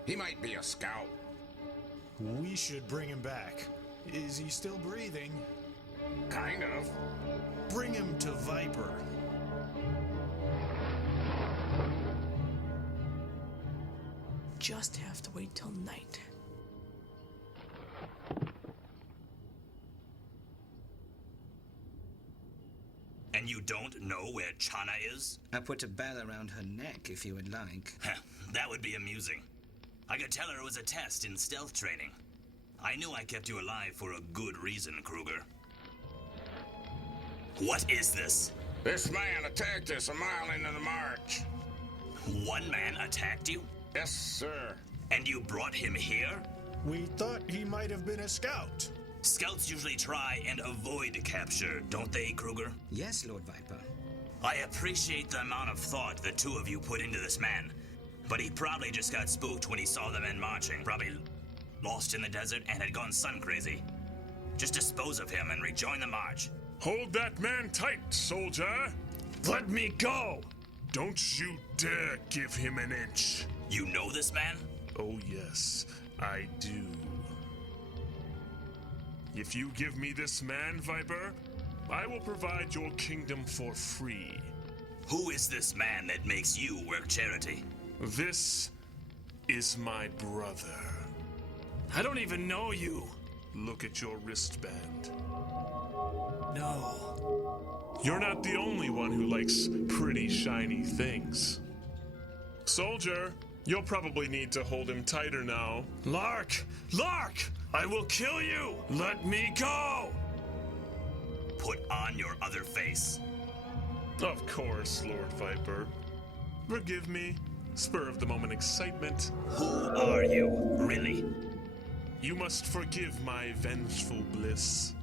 He might be a scout. We should bring him back. Is he still breathing? Kind of. Bring him to Viper. Just have to wait till night. And you don't know where Chana is? I put a bell around her neck if you would like. That would be amusing. I could tell her it was a test in stealth training. I knew I kept you alive for a good reason, Kruger. What is this? This man attacked us a mile into the march. One man attacked you? Yes, sir. And you brought him here? We thought he might have been a scout. Scouts usually try and avoid capture, don't they, Kruger? Yes, Lord Viper. I appreciate the amount of thought the two of you put into this man, but he probably just got spooked when he saw the men marching. Probably lost in the desert and had gone sun crazy. Just dispose of him and rejoin the march. Hold that man tight, soldier! Let me go! Don't you dare give him an inch! You know this man? Oh yes, I do. If you give me this man, Viper, I will provide your kingdom for free. Who is this man that makes you work charity? This is my brother. I don't even know you. Look at your wristband. No. You're not the only one who likes pretty shiny things. Soldier, you'll probably need to hold him tighter now. Lark! Lark! I will kill you! Let me go! Put on your other face. Of course, Lord Viper. Forgive me. Spur of the moment excitement. Who are you, really? You must forgive my vengeful bliss.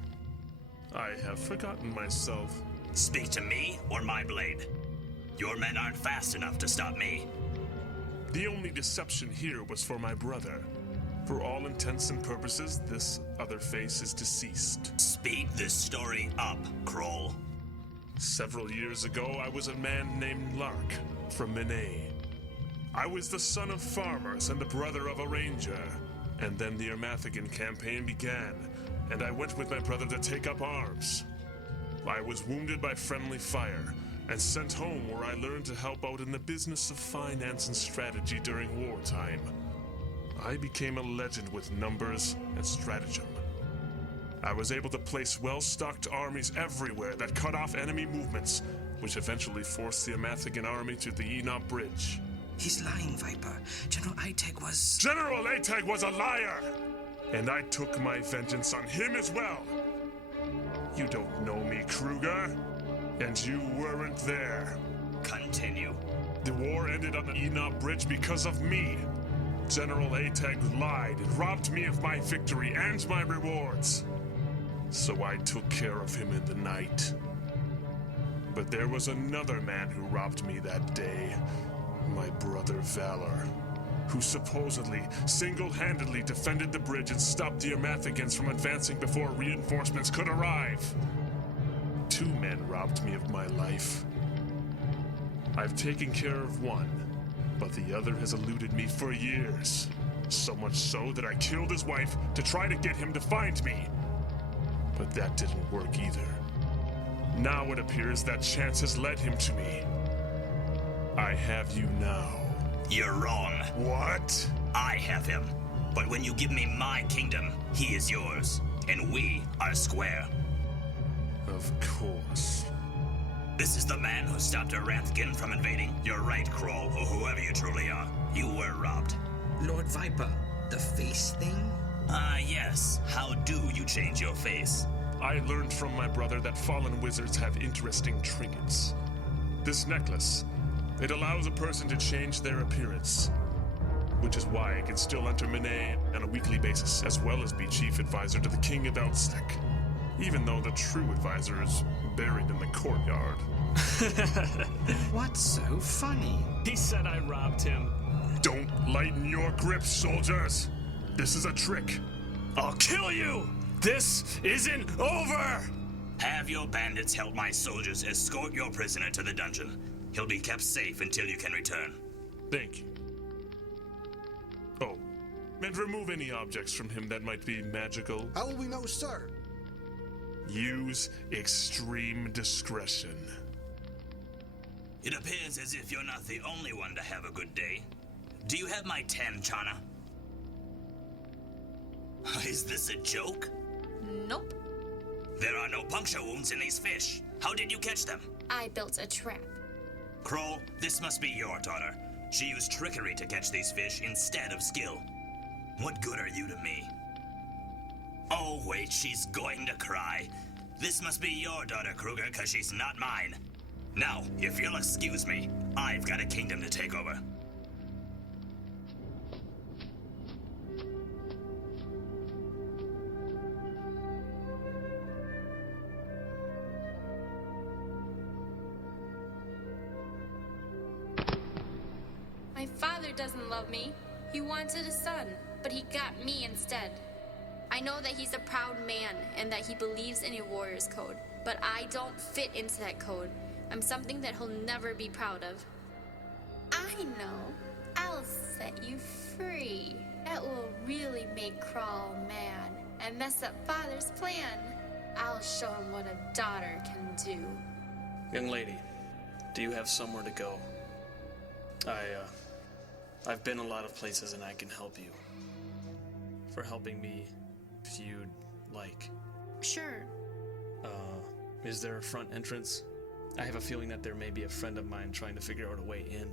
I have forgotten myself. Speak to me or my blade. Your men aren't fast enough to stop me. The only deception here was for my brother. For all intents and purposes, this other face is deceased. Speed this story up, Kroll. Several years ago, I was a man named Lark from Minet. I was the son of farmers and the brother of a ranger. And then the Ermathigan campaign began, and I went with my brother to take up arms. I was wounded by friendly fire, and sent home where I learned to help out in the business of finance and strategy during wartime. I became a legend with numbers and stratagem. I was able to place well-stocked armies everywhere that cut off enemy movements, which eventually forced the Ermathigan army to the Enoch Bridge. He's lying, Viper. General Eiteg was... General Eiteg was a liar! And I took my vengeance on him as well. You don't know me, Kruger. And you weren't there. Continue. The war ended on the Enoch Bridge because of me. General Eiteg lied and robbed me of my victory and my rewards. So I took care of him in the night. But there was another man who robbed me that day. My brother Valor, who supposedly single-handedly defended the bridge and stopped the Ermathigans from advancing before reinforcements could arrive. 2 men robbed me of my life. I've taken care of one, but the other has eluded me for years. So much so that I killed his wife to try to get him to find me. But that didn't work either. Now it appears that chance has led him to me. I have you now. You're wrong. What? I have him. But when you give me my kingdom, he is yours. And we are square. Of course. This is the man who stopped Ermathgan from invading. You're right, Kroll, or whoever you truly are. You were robbed. Lord Viper, the face thing? Yes. How do you change your face? I learned from my brother that fallen wizards have interesting trinkets. This necklace, it allows a person to change their appearance. Which is why I can still enter Minet on a weekly basis, as well as be chief advisor to the King of Elstec. Even though the true advisor is buried in the courtyard. What's so funny? He said I robbed him. Don't lighten your grip, soldiers! This is a trick. I'll kill you! This isn't over! Have your bandits help my soldiers escort your prisoner to the dungeon. He'll be kept safe until you can return. Thank you. Oh, and remove any objects from him that might be magical. How will we know, sir? Use extreme discretion. It appears as if you're not the only one to have a good day. Do you have my 10, Chana? Is this a joke? Nope. There are no puncture wounds in these fish. How did you catch them? I built a trap. Kroll, this must be your daughter. She used trickery to catch these fish instead of skill. What good are you to me? Oh, wait, she's going to cry. This must be your daughter, Kruger, because she's not mine. Now, if you'll excuse me, I've got a kingdom to take over. doesn't love me. He wanted a son, but he got me instead. I know that he's a proud man and that he believes in a warrior's code, but I don't fit into that code. I'm something that he'll never be proud of. I know. I'll set you free. That will really make Crawl mad and mess up Father's plan. I'll show him what a daughter can do. Young lady, do you have somewhere to go? I've been a lot of places and I can help you. For helping me, if you'd like. Sure. Is there a front entrance? I have a feeling that there may be a friend of mine trying to figure out a way in.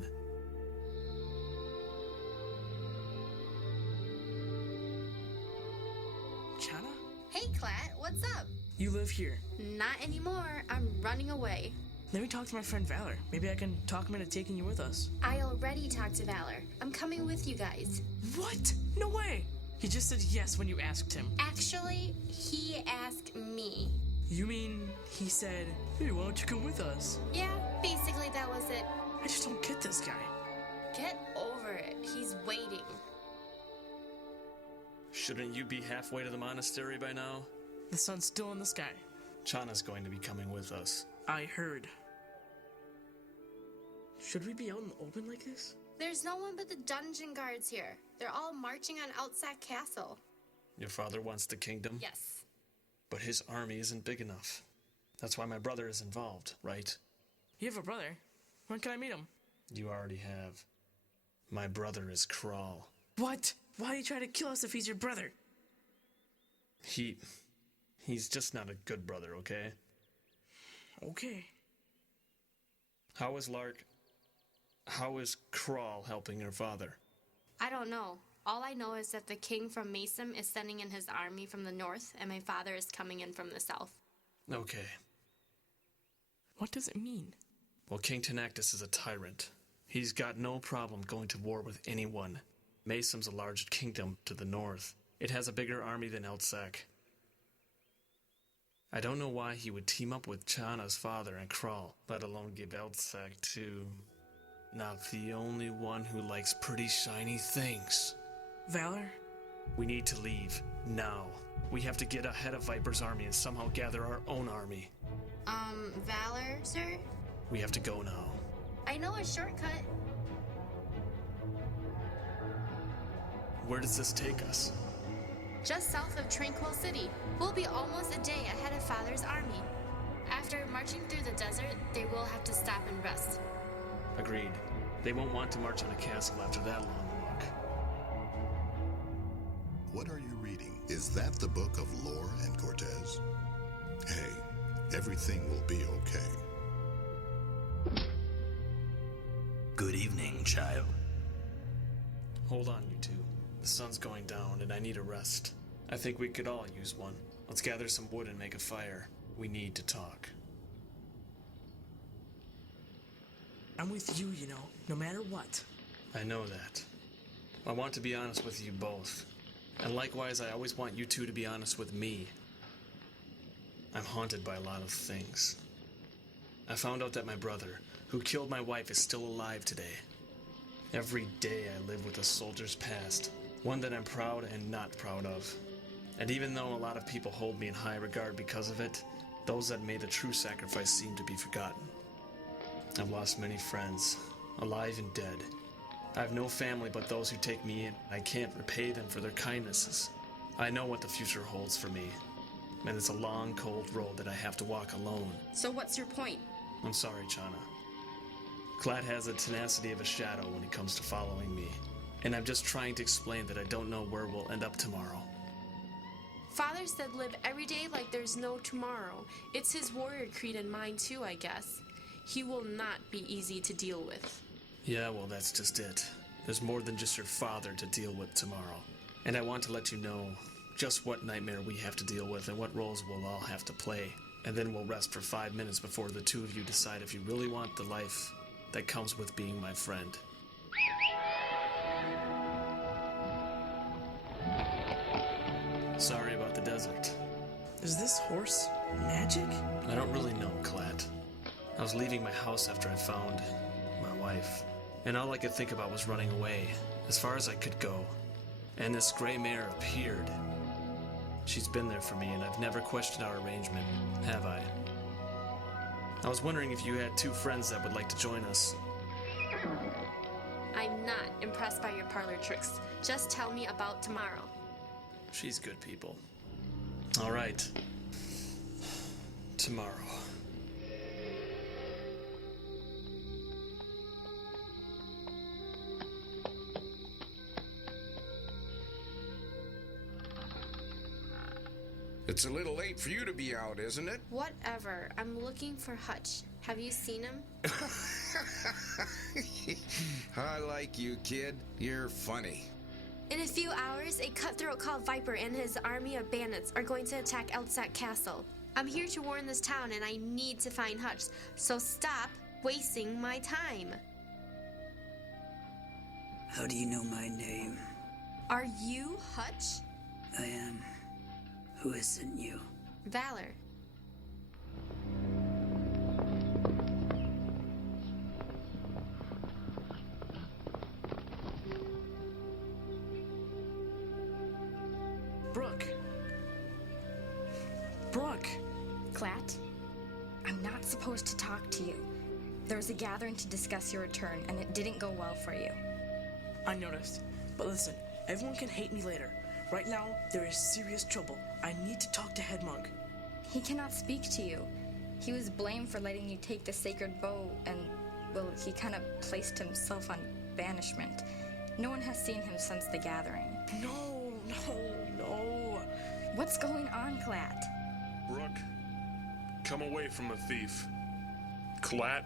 Chana? Hey, Clat, what's up? You live here. Not anymore. I'm running away. Let me talk to my friend Valor. Maybe I can talk him into taking you with us. I already talked to Valor. I'm coming with you guys. What? No way! He just said yes when you asked him. Actually, he asked me. You mean he said, hey, why don't you come with us? Yeah, basically that was it. I just don't get this guy. Get over it. He's waiting. Shouldn't you be halfway to the monastery by now? The sun's still in the sky. Chana's going to be coming with us. I heard. Should we be out in the open like this? There's no one but the dungeon guards here. They're all marching on outside castle. Your father wants the kingdom? Yes. But his army isn't big enough. That's why my brother is involved, right? You have a brother? When can I meet him? You already have. My brother is Crawl. What? Why do you try to kill us if he's your brother? He's just not a good brother, okay? Okay. How is Crawl helping your father? I don't know. All I know is that the king from Mason is sending in his army from the north, and my father is coming in from the south. Okay. What does it mean? Well, King Tenactus is a tyrant. He's got no problem going to war with anyone. Mason's a large kingdom to the north. It has a bigger army than Eltsac. I don't know why he would team up with Chana's father and Crawl, let alone give Eltsac to... not the only one who likes pretty shiny things. Valor? We need to leave, now. We have to get ahead of Viper's army and somehow gather our own army. Valor, sir? We have to go now. I know a shortcut. Where does this take us? Just south of Tranquil City. We'll be almost a day ahead of Father's army. After marching through the desert, they will have to stop and rest. Agreed. They won't want to march on a castle after that long walk. What are you reading? Is that the book of Lore and Cortez? Hey, everything will be okay. Good evening, child. Hold on, you two. The sun's going down and I need a rest. I think we could all use one. Let's gather some wood and make a fire. We need to talk. I'm with you, you know, no matter what. I know that. I want to be honest with you both. And likewise, I always want you two to be honest with me. I'm haunted by a lot of things. I found out that my brother, who killed my wife, is still alive today. Every day I live with a soldier's past, one that I'm proud and not proud of. And even though a lot of people hold me in high regard because of it, those that made the true sacrifice seem to be forgotten. I've lost many friends, alive and dead. I have no family but those who take me in. I can't repay them for their kindnesses. I know what the future holds for me, and it's a long, cold road that I have to walk alone. So what's your point? I'm sorry, Chana. Clat has the tenacity of a shadow when it comes to following me, and I'm just trying to explain that I don't know where we'll end up tomorrow. Father said live every day like there's no tomorrow. It's his warrior creed and mine too, I guess. He will not be easy to deal with. Yeah, well, that's just it. There's more than just your father to deal with tomorrow. And I want to let you know just what nightmare we have to deal with and what roles we'll all have to play. And then we'll rest for 5 minutes before the two of you decide if you really want the life that comes with being my friend. Sorry about the desert. Is this horse magic? I don't really know, Clat. I was leaving my house after I found my wife. and all I could think about was running away, as far as I could go. And this gray mare appeared. She's been there for me, and I've never questioned our arrangement, have I? I was wondering if you had two friends that would like to join us. I'm not impressed by your parlor tricks. Just tell me about tomorrow. She's good people. All right. Tomorrow. It's a little late for you to be out, isn't it? Whatever. I'm looking for Hutch. Have you seen him? I like you, kid. You're funny. In a few hours, a cutthroat called Viper and his army of bandits are going to attack Elsac Castle. I'm here to warn this town, and I need to find Hutch, so stop wasting my time. How do you know my name? Are you Hutch? I am. Who has sent you? Valor. Brooke. Brooke. Clat, I'm not supposed to talk to you. There was a gathering to discuss your return, and it didn't go well for you. I noticed. But listen, everyone can hate me later. Right now, there is serious trouble. I need to talk to Head Monk. He cannot speak to you. He was blamed for letting you take the sacred bow, and, well, he kind of placed himself on banishment. No one has seen him since the gathering. No. What's going on, Clat? Brooke, come away from the thief. Clat,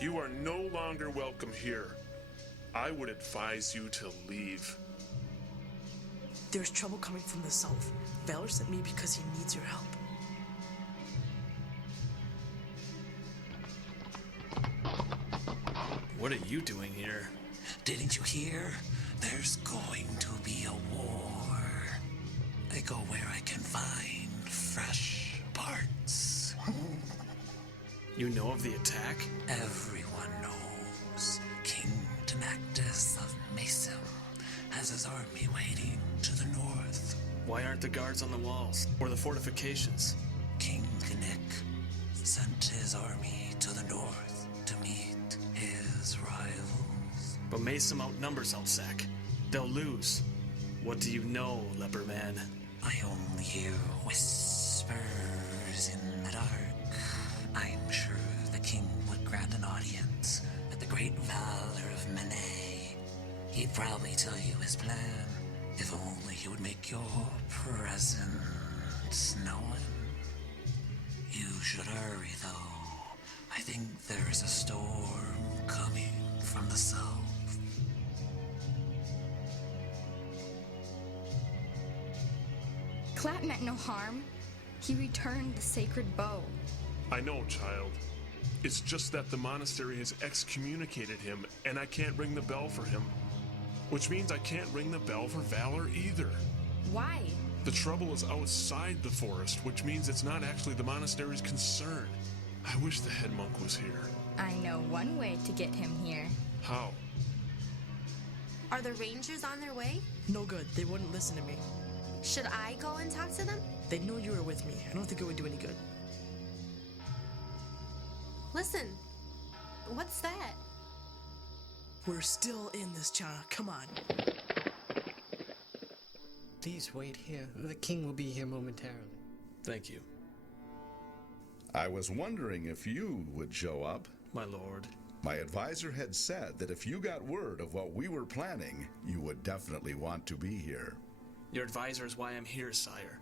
you are no longer welcome here. I would advise you to leave. There's trouble coming from the south. Valor sent me because he needs your help. What are you doing here? Didn't you hear? There's going to be a war. I go where I can find fresh parts. You know of the attack? Everyone knows. King Demactus of Mesum has his army waiting to the north. Why aren't the guards on the walls or the fortifications? King Kinnick sent his army to the north to meet his rivals. But Mesum outnumbers Elsac. They'll lose. What do you know, Leper Man? I only hear whispers in the dark. I'm sure the king would grant an audience at the great Valor of Manet. He'd probably tell you his plan, if only he would make your presence known. You should hurry, though. I think there's a storm coming from the south. Clat meant no harm. He returned the sacred bow. I know, child. It's just that the monastery has excommunicated him, and I can't ring the bell for him. Which means I can't ring the bell for Valor either. Why? The trouble is outside the forest, which means it's not actually the monastery's concern. I wish the head monk was here. I know one way to get him here. How? Are the Rangers on their way? No good. They wouldn't listen to me. Should I go and talk to them? They know you were with me. I don't think it would do any good. Listen. What's that? We're still in this, Chana. Come on. Please wait here. The king will be here momentarily. Thank you. I was wondering if you would show up. My lord. My advisor had said that if you got word of what we were planning, you would definitely want to be here. Your advisor is why I'm here, sire.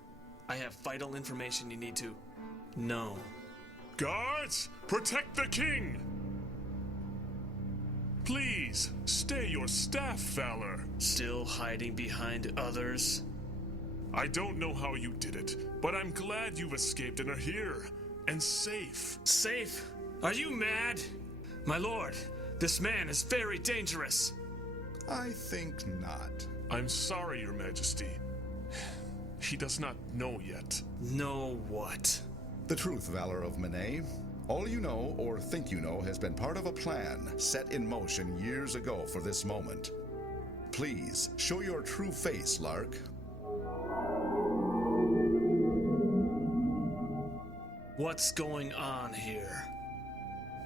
I have vital information you need to know. Guards, protect the king! Please, stay your staff, Valor. Still hiding behind others? I don't know how you did it, but I'm glad you've escaped and are here, and safe. Safe? Are you mad? My lord, this man is very dangerous. I think not. I'm sorry, Your Majesty. He does not know yet. Know what? The truth, Valor of Manet. All you know, or think you know, has been part of a plan set in motion years ago for this moment. Please, show your true face, Lark. What's going on here?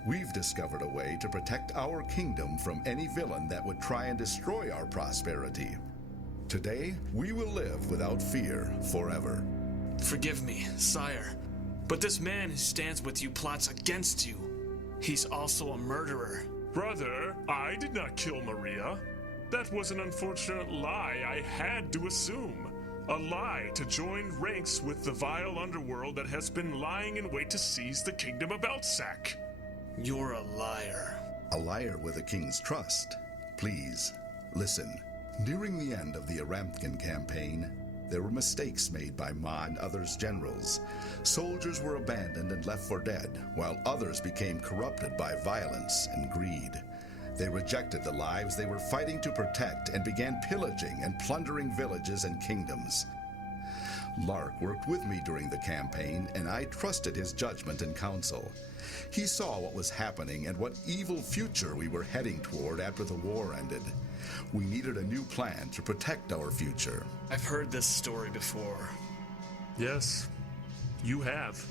We've discovered a way to protect our kingdom from any villain that would try and destroy our prosperity. Today, we will live without fear forever. Forgive me, sire, but this man who stands with you plots against you. He's also a murderer. Brother, I did not kill Maria. That was an unfortunate lie I had to assume. A lie to join ranks with the vile underworld that has been lying in wait to seize the kingdom of Elsac. You're a liar. A liar with a king's trust. Please, listen. Nearing the end of the Aramthkin campaign, there were mistakes made by Ma and others' generals. Soldiers were abandoned and left for dead, while others became corrupted by violence and greed. They rejected the lives they were fighting to protect and began pillaging and plundering villages and kingdoms. Lark worked with me during the campaign, and I trusted his judgment and counsel. He saw what was happening and what evil future we were heading toward after the war ended. We needed a new plan to protect our future. I've heard this story before. Yes, you have.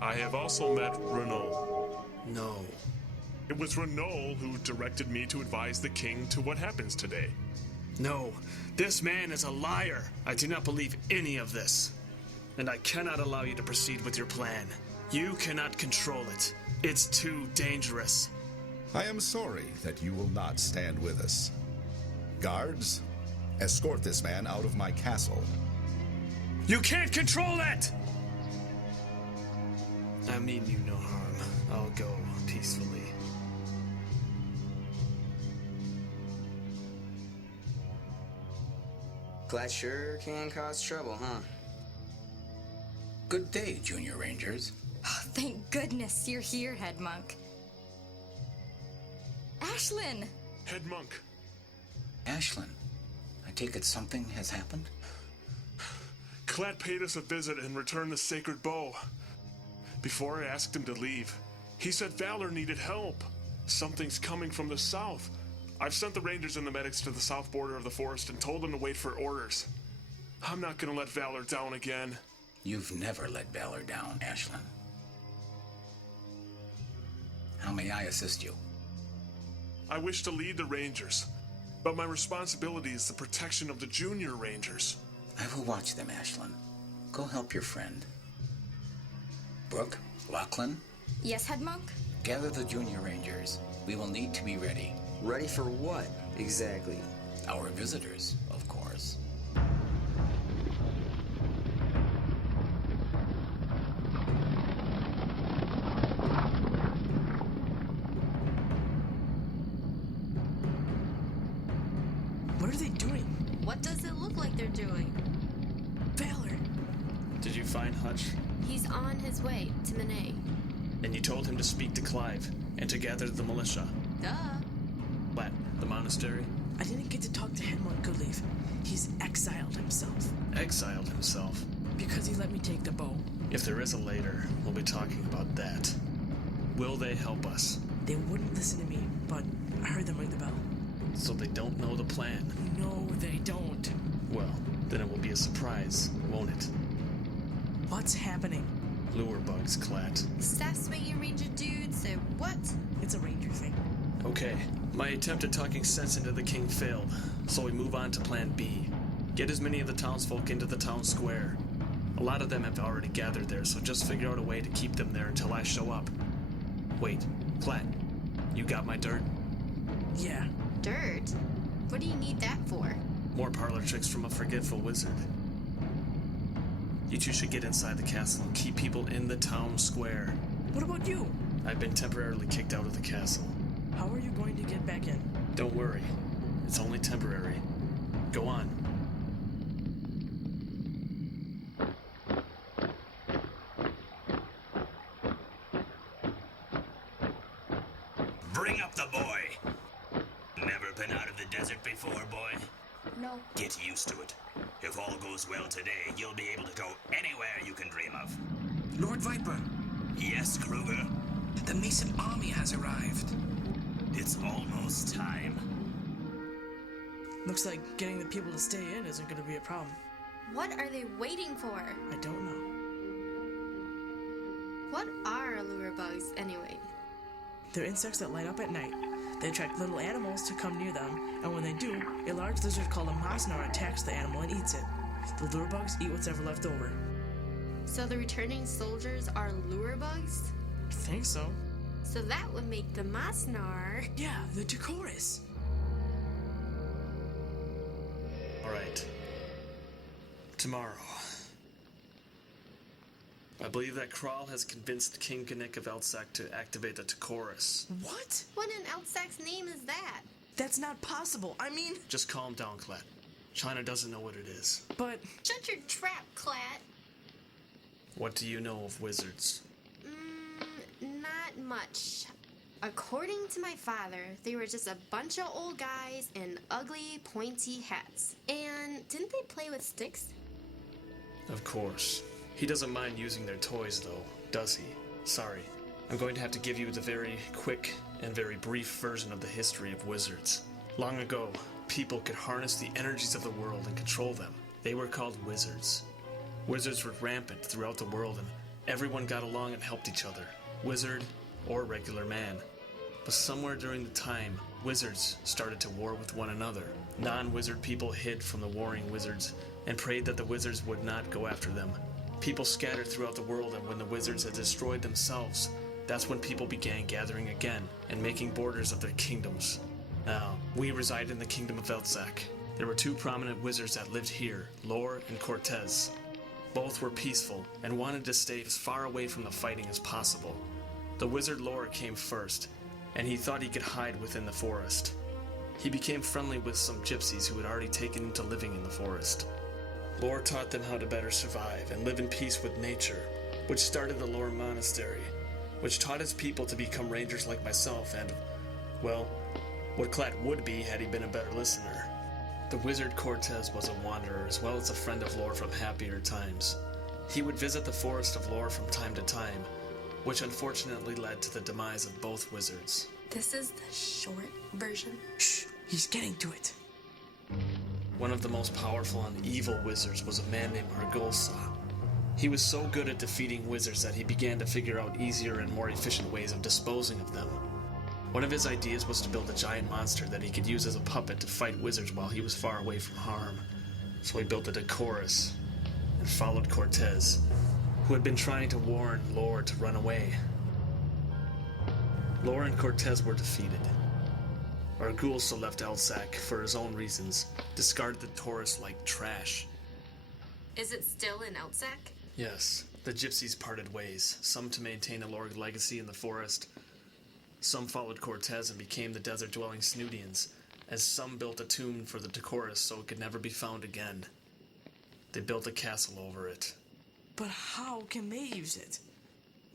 I have also met Renault. No. It was Renault who directed me to advise the king to what happens today. No, this man is a liar. I do not believe any of this. And I cannot allow you to proceed with your plan. You cannot control it. It's too dangerous. I am sorry that you will not stand with us. Guards, escort this man out of my castle. You can't control it! I mean you no harm. I'll go peacefully. Glad sure can cause trouble, huh? Good day, Junior Rangers. Oh, thank goodness you're here, Head Monk. Ashlyn! Head Monk. Ashlyn, I take it something has happened? Clat paid us a visit and returned the sacred bow. Before I asked him to leave, he said Valor needed help. Something's coming from the south. I've sent the rangers and the medics to the south border of the forest and told them to wait for orders. I'm not gonna let Valor down again. You've never let Valor down, Ashlyn. How may I assist you? I wish to lead the rangers, but my responsibility is the protection of the junior rangers. I will watch them, Ashlyn. Go help your friend. Brooke, Lachlan? Yes, Head Monk? Gather the junior rangers. We will need to be ready. Ready for what, exactly? Our visitors, of course. What are they doing? What does it look like they're doing? Valor! Did you find Hutch? He's on his way to Manet. And you told him to speak to Clive and to gather the militia. Duh. What, the monastery? I didn't get to talk to Hedmont Goodleaf. He's exiled himself. Exiled himself? Because he let me take the bow. If there is a later, we'll be talking about that. Will they help us? They wouldn't listen to me, but I heard them ring the bell. So they don't know the plan? No, they don't. Well, then it will be a surprise, won't it? What's happening? Lure bugs, Clat. Staff swinging ranger dude said what? It's a ranger thing. Okay, my attempt at talking sense into the king failed, so we move on to plan B. Get as many of the townsfolk into the town square. A lot of them have already gathered there, so just figure out a way to keep them there until I show up. Wait, Clat, you got my dirt? Yeah. Dirt? What do you need that for? More parlor tricks from a forgetful wizard. You two should get inside the castle and keep people in the town square. What about you? I've been temporarily kicked out of the castle. How are you going to get back in? Don't worry. It's only temporary. Go on. Bring up the boy. Never been out of the desert before, boy? No. Get used to it. If all goes well today, you'll be able to go anywhere you can dream of. Lord Viper, Yes, Kruger? The Mason army has arrived. It's almost time. Looks like getting the people to stay in isn't going to be a problem. What are they waiting for? I don't know. What are lure bugs, anyway? They're insects that light up at night. They attract little animals to come near them, and when they do, a large lizard called a masnar attacks the animal and eats it. The lure bugs eat what's ever left over. So the returning soldiers are lure bugs? I think so. So that would make the masnar... Yeah, the Decorus. Alright. Tomorrow. I believe that Kral has convinced King Gannick of Eltsac to activate the Decorus. What? What in Eltsac's name is that? That's not possible. I mean... Just calm down, Clat. China doesn't know what it is. But... Shut your trap, Clat. What do you know of wizards? Not much. According to my father, they were just a bunch of old guys in ugly, pointy hats. And didn't they play with sticks? Of course. He doesn't mind using their toys, though, does he? Sorry. I'm going to have to give you the very quick and very brief version of the history of wizards. Long ago, people could harness the energies of the world and control them. They were called wizards. Wizards were rampant throughout the world, and everyone got along and helped each other, wizard or regular man. But somewhere during the time, wizards started to war with one another. Non-wizard people hid from the warring wizards and prayed that the wizards would not go after them. People scattered throughout the world, and when the wizards had destroyed themselves, that's when people began gathering again and making borders of their kingdoms. Now, we reside in the kingdom of Eltsac. There were two prominent wizards that lived here, Lore and Cortez. Both were peaceful and wanted to stay as far away from the fighting as possible. The wizard Lore came first, and he thought he could hide within the forest. He became friendly with some gypsies who had already taken him to living in the forest. Lore taught them how to better survive and live in peace with nature, which started the Lore Monastery, which taught his people to become rangers like myself and, well, what Clat would be had he been a better listener. The wizard Cortez was a wanderer as well as a friend of Lore from happier times. He would visit the forest of Lore from time to time, which unfortunately led to the demise of both wizards. This is the short version. Shh, he's getting to it. One of the most powerful and evil wizards was a man named Argolsa. He was so good at defeating wizards that he began to figure out easier and more efficient ways of disposing of them. One of his ideas was to build a giant monster that he could use as a puppet to fight wizards while he was far away from harm. So he built the Decorus and followed Cortez, who had been trying to warn Lore to run away. Lore and Cortez were defeated. Argulsa left Eltsac for his own reasons, discarded the Taurus like trash. Is it still in Eltsac? Yes, the gypsies parted ways, some to maintain a Lore legacy in the forest. Some followed Cortez and became the desert-dwelling Snudians, as some built a tomb for the Decorus so it could never be found again. They built a castle over it. But how can they use it?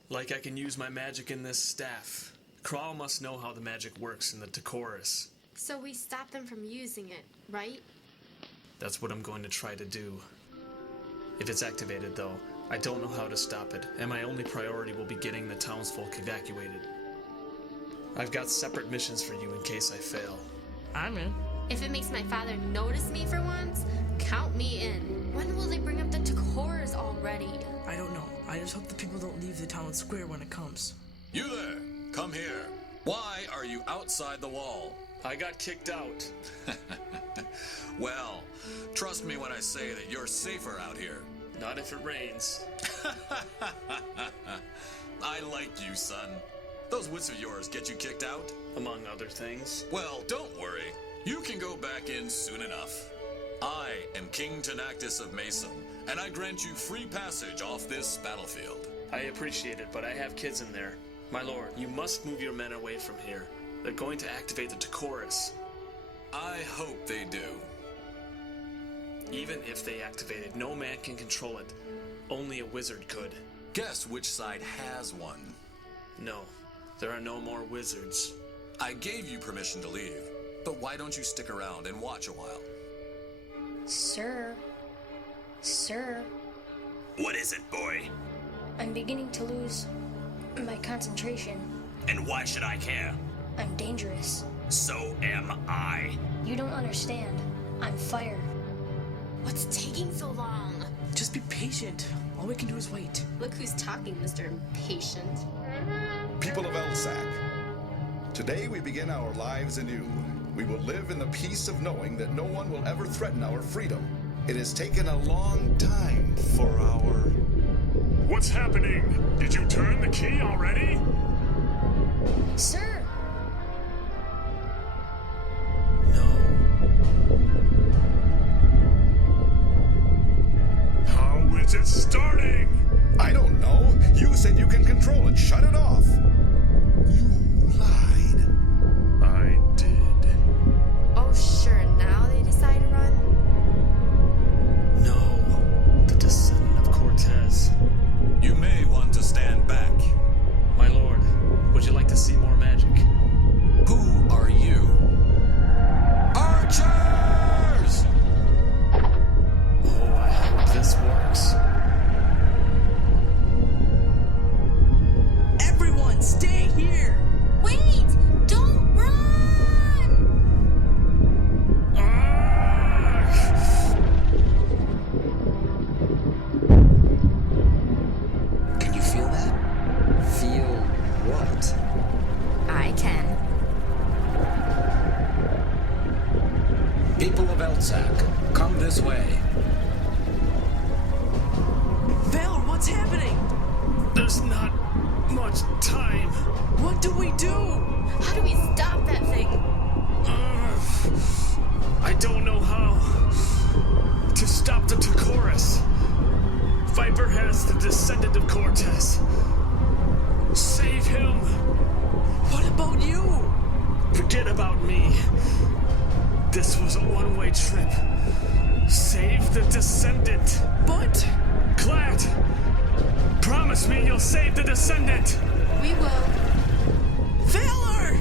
Like I can use my magic in this staff. Kral must know how the magic works in the Decorus. So we stop them from using it, right? That's what I'm going to try to do. If it's activated, though, I don't know how to stop it, and my only priority will be getting the townsfolk evacuated. I've got separate missions for you in case I fail. I'm in. If it makes my father notice me for once, count me in. When will they bring up the Decorus already? I don't know. I just hope the people don't leave the town square when it comes. You there! Come here. Why are you outside the wall? I got kicked out. Well, trust me when I say that you're safer out here. Not if it rains. I like you, son. Those wits of yours get you kicked out? Among other things. Well, don't worry. You can go back in soon enough. I am King Tenactus of Mason, and I grant you free passage off this battlefield. I appreciate it, but I have kids in there. My lord, you must move your men away from here. They're going to activate the Decorus. I hope they do. Even if they activate it, no man can control it. Only a wizard could. Guess which side has one. No, there are no more wizards. I gave you permission to leave, but why don't you stick around and watch a while? Sir. What is it, boy? I'm beginning to lose My concentration. And why should I care? I'm dangerous. So am I. You don't understand. I'm fire. What's taking so long? Just be patient. All we can do is wait. Look who's talking, Mr. Impatient. People of Elsac, today we begin our lives anew. We will live in the peace of knowing that no one will ever threaten our freedom. It has taken a long time for our... What's happening? Did you turn the key already? Sir! How is it starting? I don't know. You said you can control it. Shut it off. You lied. I did. Oh, sure. Now they decide to run? No. The descendant of Cortez. You may want to stand back. My lord, would you like to see more magic? Who are you? Archers! Oh, I hope this works. Everyone, stay here! Wait! Don't run! Can you feel that? Feel what? I can. People of Elsac, come this way. Valor, what's happening? There's not much time. What do we do? How do we stop that thing? I don't know how to stop the Tacoris. Viper has the descendant of Cortez. Save him. What about you? Forget about me. This was a one-way trip. Save the descendant. But... Clat! Promise me you'll save the descendant! We will. Valor!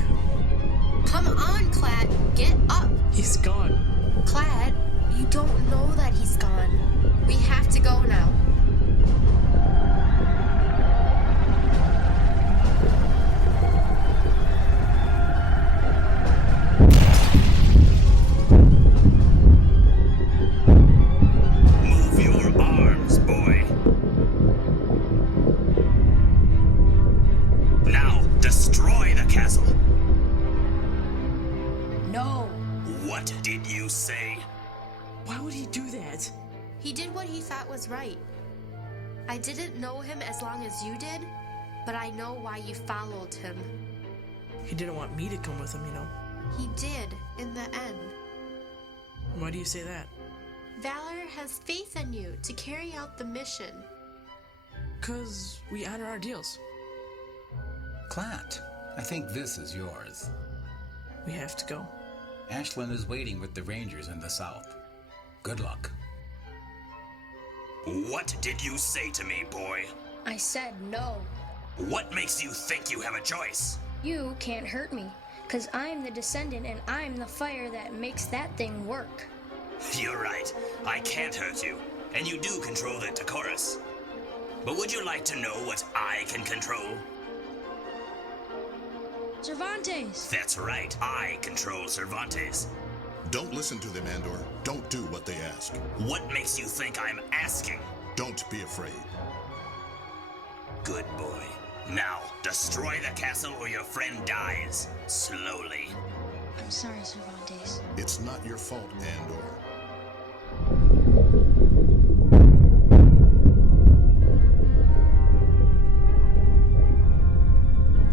Come on, Clad. Get up. He's gone. Clad, you don't know that he's gone. We have to go now. Move your arms, boy. Now, destroy the castle. No. What did you say? Why would he do that? He did what he thought was right. I didn't know him as long as you did, but I know why you followed him. He didn't want me to come with him, you know. He did, in the end. Why do you say that? Valor has faith in you to carry out the mission. 'Cause we honor our deals. Clat, I think this is yours. We have to go. Ashlyn is waiting with the Rangers in the south. Good luck. What did you say to me, boy? I said no. What makes you think you have a choice? You can't hurt me, 'cause I'm the descendant and I'm the fire that makes that thing work. You're right. I can't hurt you. And you do control the Tacoris. But would you like to know what I can control? Cervantes! That's right. I control Cervantes. Don't listen to them, Andor. Don't do what they ask. What makes you think I'm asking? Don't be afraid. Good boy. Now, destroy the castle or your friend dies. Slowly. I'm sorry, Cervantes. It's not your fault, Andor.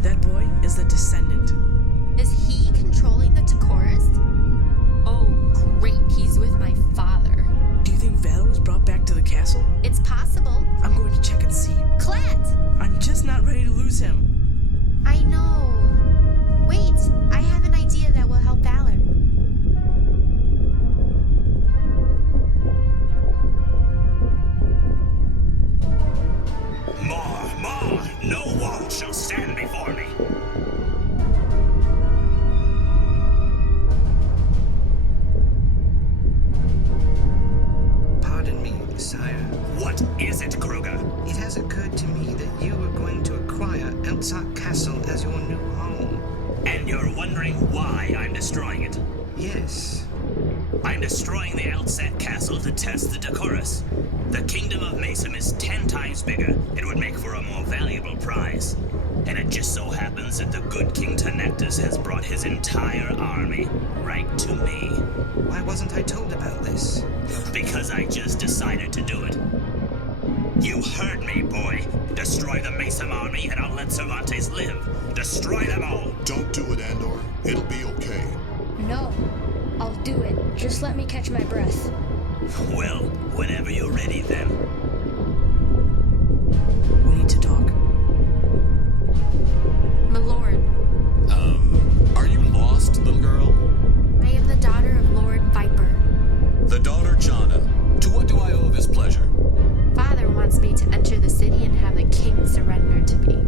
That boy is the descendant. Is he controlling the Tacoris? Oh, great. He's with my father. Do you think Valor was brought back to the castle? It's possible. I'm going to check and see. Clat! I'm just not ready to lose him. I know. Wait, I have an idea that will help Valor. More! No wall shall stand before me. wondering why I'm destroying it? Yes. I'm destroying the Outset Castle to test the Decorus. The Kingdom of Mason is 10 times bigger. It would make for a more valuable prize. And it just so happens that the good King Tenectus has brought his entire army right to me. Why wasn't I told about this? Because I just decided to do it. You heard me, boy. Destroy the Mason army and I'll let Cervantes live. Destroy them all. Don't do it, Andor. It'll be okay. No, I'll do it. Just let me catch my breath. Well, whenever you're ready then. We need to talk. My lord, Are you lost, little girl? I am the daughter of Lord Viper. The daughter Jana. To what do I owe this pleasure? Father wants me to enter the city and have the king surrender to me.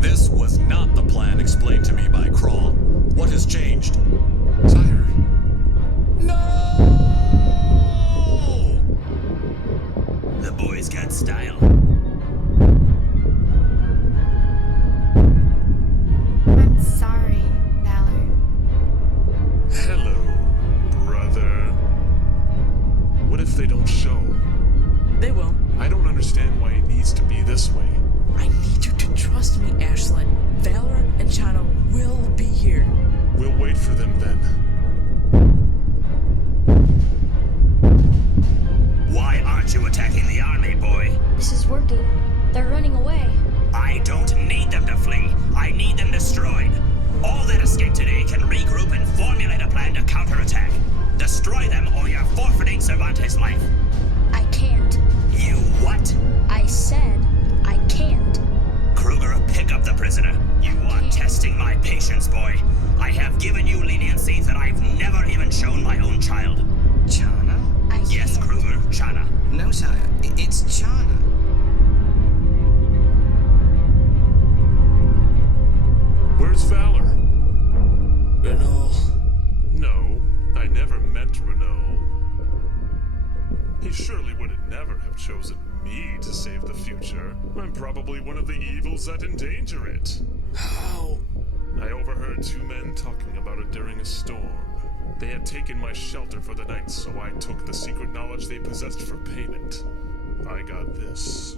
This was not the plan explained to me by Crawl. What has changed? Sire. No! The boy's got style. I'm sorry, Valor. Hello, brother. What if they don't show? They will. I don't understand why it needs to be this way. I need you to trust me, Ashlyn. Valor and Chana will be here. We'll wait for them then. Why aren't you attacking the army, boy? This is working. They're running away. I don't need them to flee. I need them destroyed. All that escaped today can regroup and formulate a plan to counterattack. Destroy them or you're forfeiting Cervantes' life. I can't. You what? I said I can't. Kruger, pick up the prisoner. You are testing my patience, boy. I have given you leniency that I've never even shown my own child. Chana? Yes, Kruger, Chana. No, sire. It's Chana. Where's Valor? Renault. No, I never met Renault. He surely would never have chosen me to save the future. I'm probably one of the evils that endanger it. How? I overheard two men talking about it during a storm. They had taken my shelter for the night, so I took the secret knowledge they possessed for payment. I got this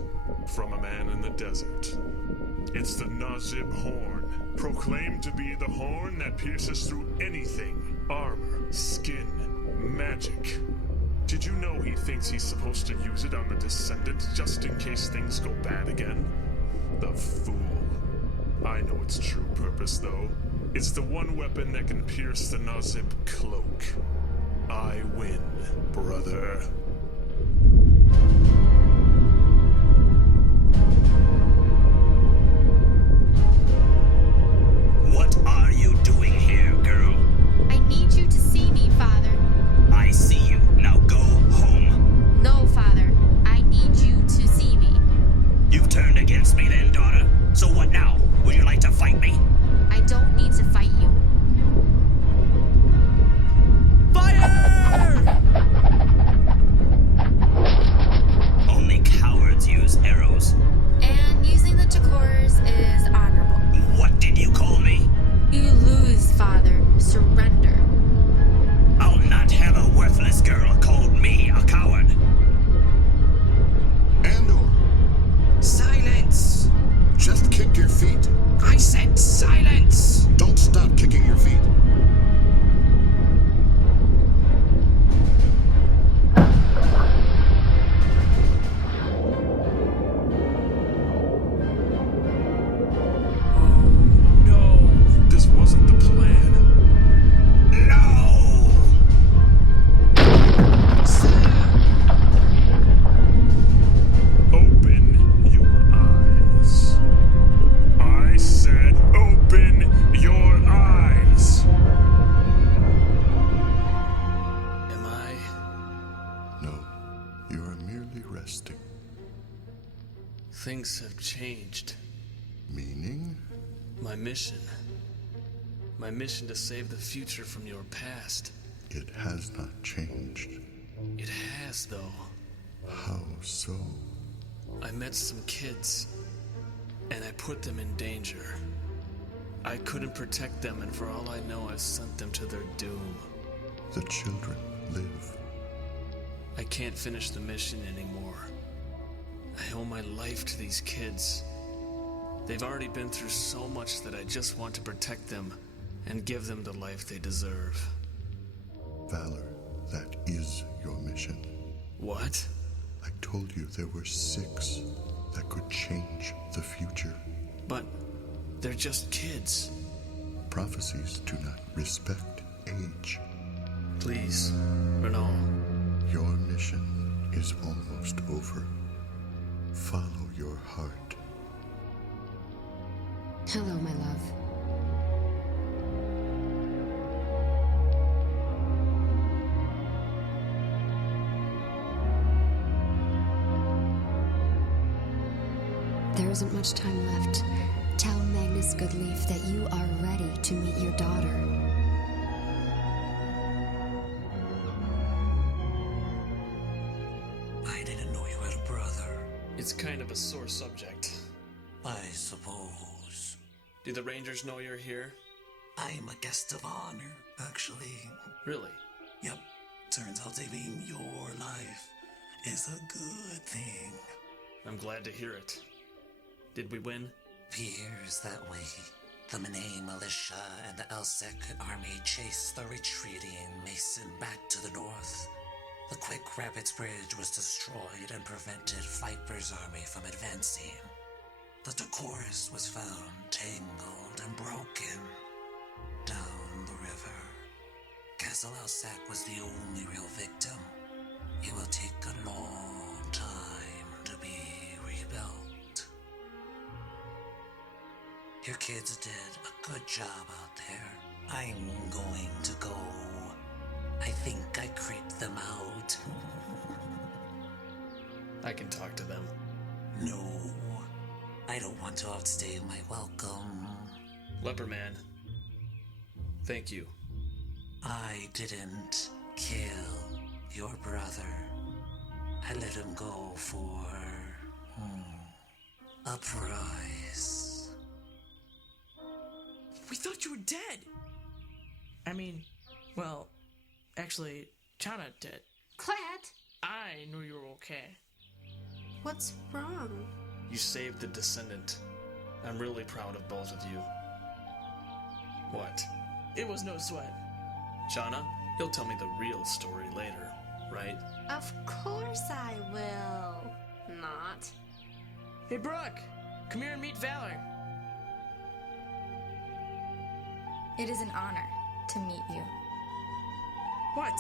from a man in the desert. It's the Nazib horn, proclaimed to be the horn that pierces through anything. Armor, skin, magic. Did you know he thinks he's supposed to use it on the Descendants just in case things go bad again? The fool. I know its true purpose, though. It's the one weapon that can pierce the Nazib cloak. I win, brother. What are you doing here, girl? I need you to see me, Father. I see you. Now go home. No, Father. I need you to see me. You've turned against me then, daughter. So what now? Would you like to fight me? I don't need to fight you. Fire! Only cowards use arrows. And using the Decorus is honorable. What did you call me? You lose, Father. Surrender. I'll not have a worthless girl called me a coward. Andor, Silence! just kick your feet. I said silence! Don't stop kicking your feet. No, this wasn't the plan. No! Open your eyes. I said open your eyes. Am I? No, you are merely resting. Things have changed. Meaning? My mission. My mission to save the future from your past. It has not changed. It has, though. How so? I met some kids, and I put them in danger. I couldn't protect them, and for all I know, I've sent them to their doom. The children live. I can't finish the mission anymore. I owe my life to these kids. They've already been through so much that I just want to protect them and give them the life they deserve. Valor, that is your mission. What? I told you there were 6 that could change the future. But they're just kids. Prophecies do not respect age. Please, Renault. Your mission is almost over. Follow your heart. Hello, my love. There isn't much time left. Tell Magnus Goodleaf that you are ready to meet your daughter. I didn't know you had a brother. It's kind of a sore subject. I suppose. Do the Rangers know you're here? I'm a guest of honor, actually. Really? Yep. Turns out saving your life is a good thing. I'm glad to hear it. Did we win? Appears that way. The Mene militia and the Elsec army chased the retreating Mason back to the north. The Quick Rapids Bridge was destroyed and prevented Viper's army from advancing. The Decorus was found tangled and broken down the river. Castle Elsac was the only real victim. It will take a long time to be rebuilt. Your kids did a good job out there. I'm going to go. I think I creeped them out. I can talk to them. No. I don't want to outstay my welcome. Leperman. Thank you. I didn't kill your brother. I let him go for a prize. We thought you were dead. I mean, well, actually, Chana did. Clat! I knew you were okay. What's wrong? You saved the Descendant. I'm really proud of both of you. What? It was no sweat. Chana, you'll tell me the real story later, right? Of course I will. Not. Hey, Brooke, come here and meet Valor. It is an honor to meet you. What?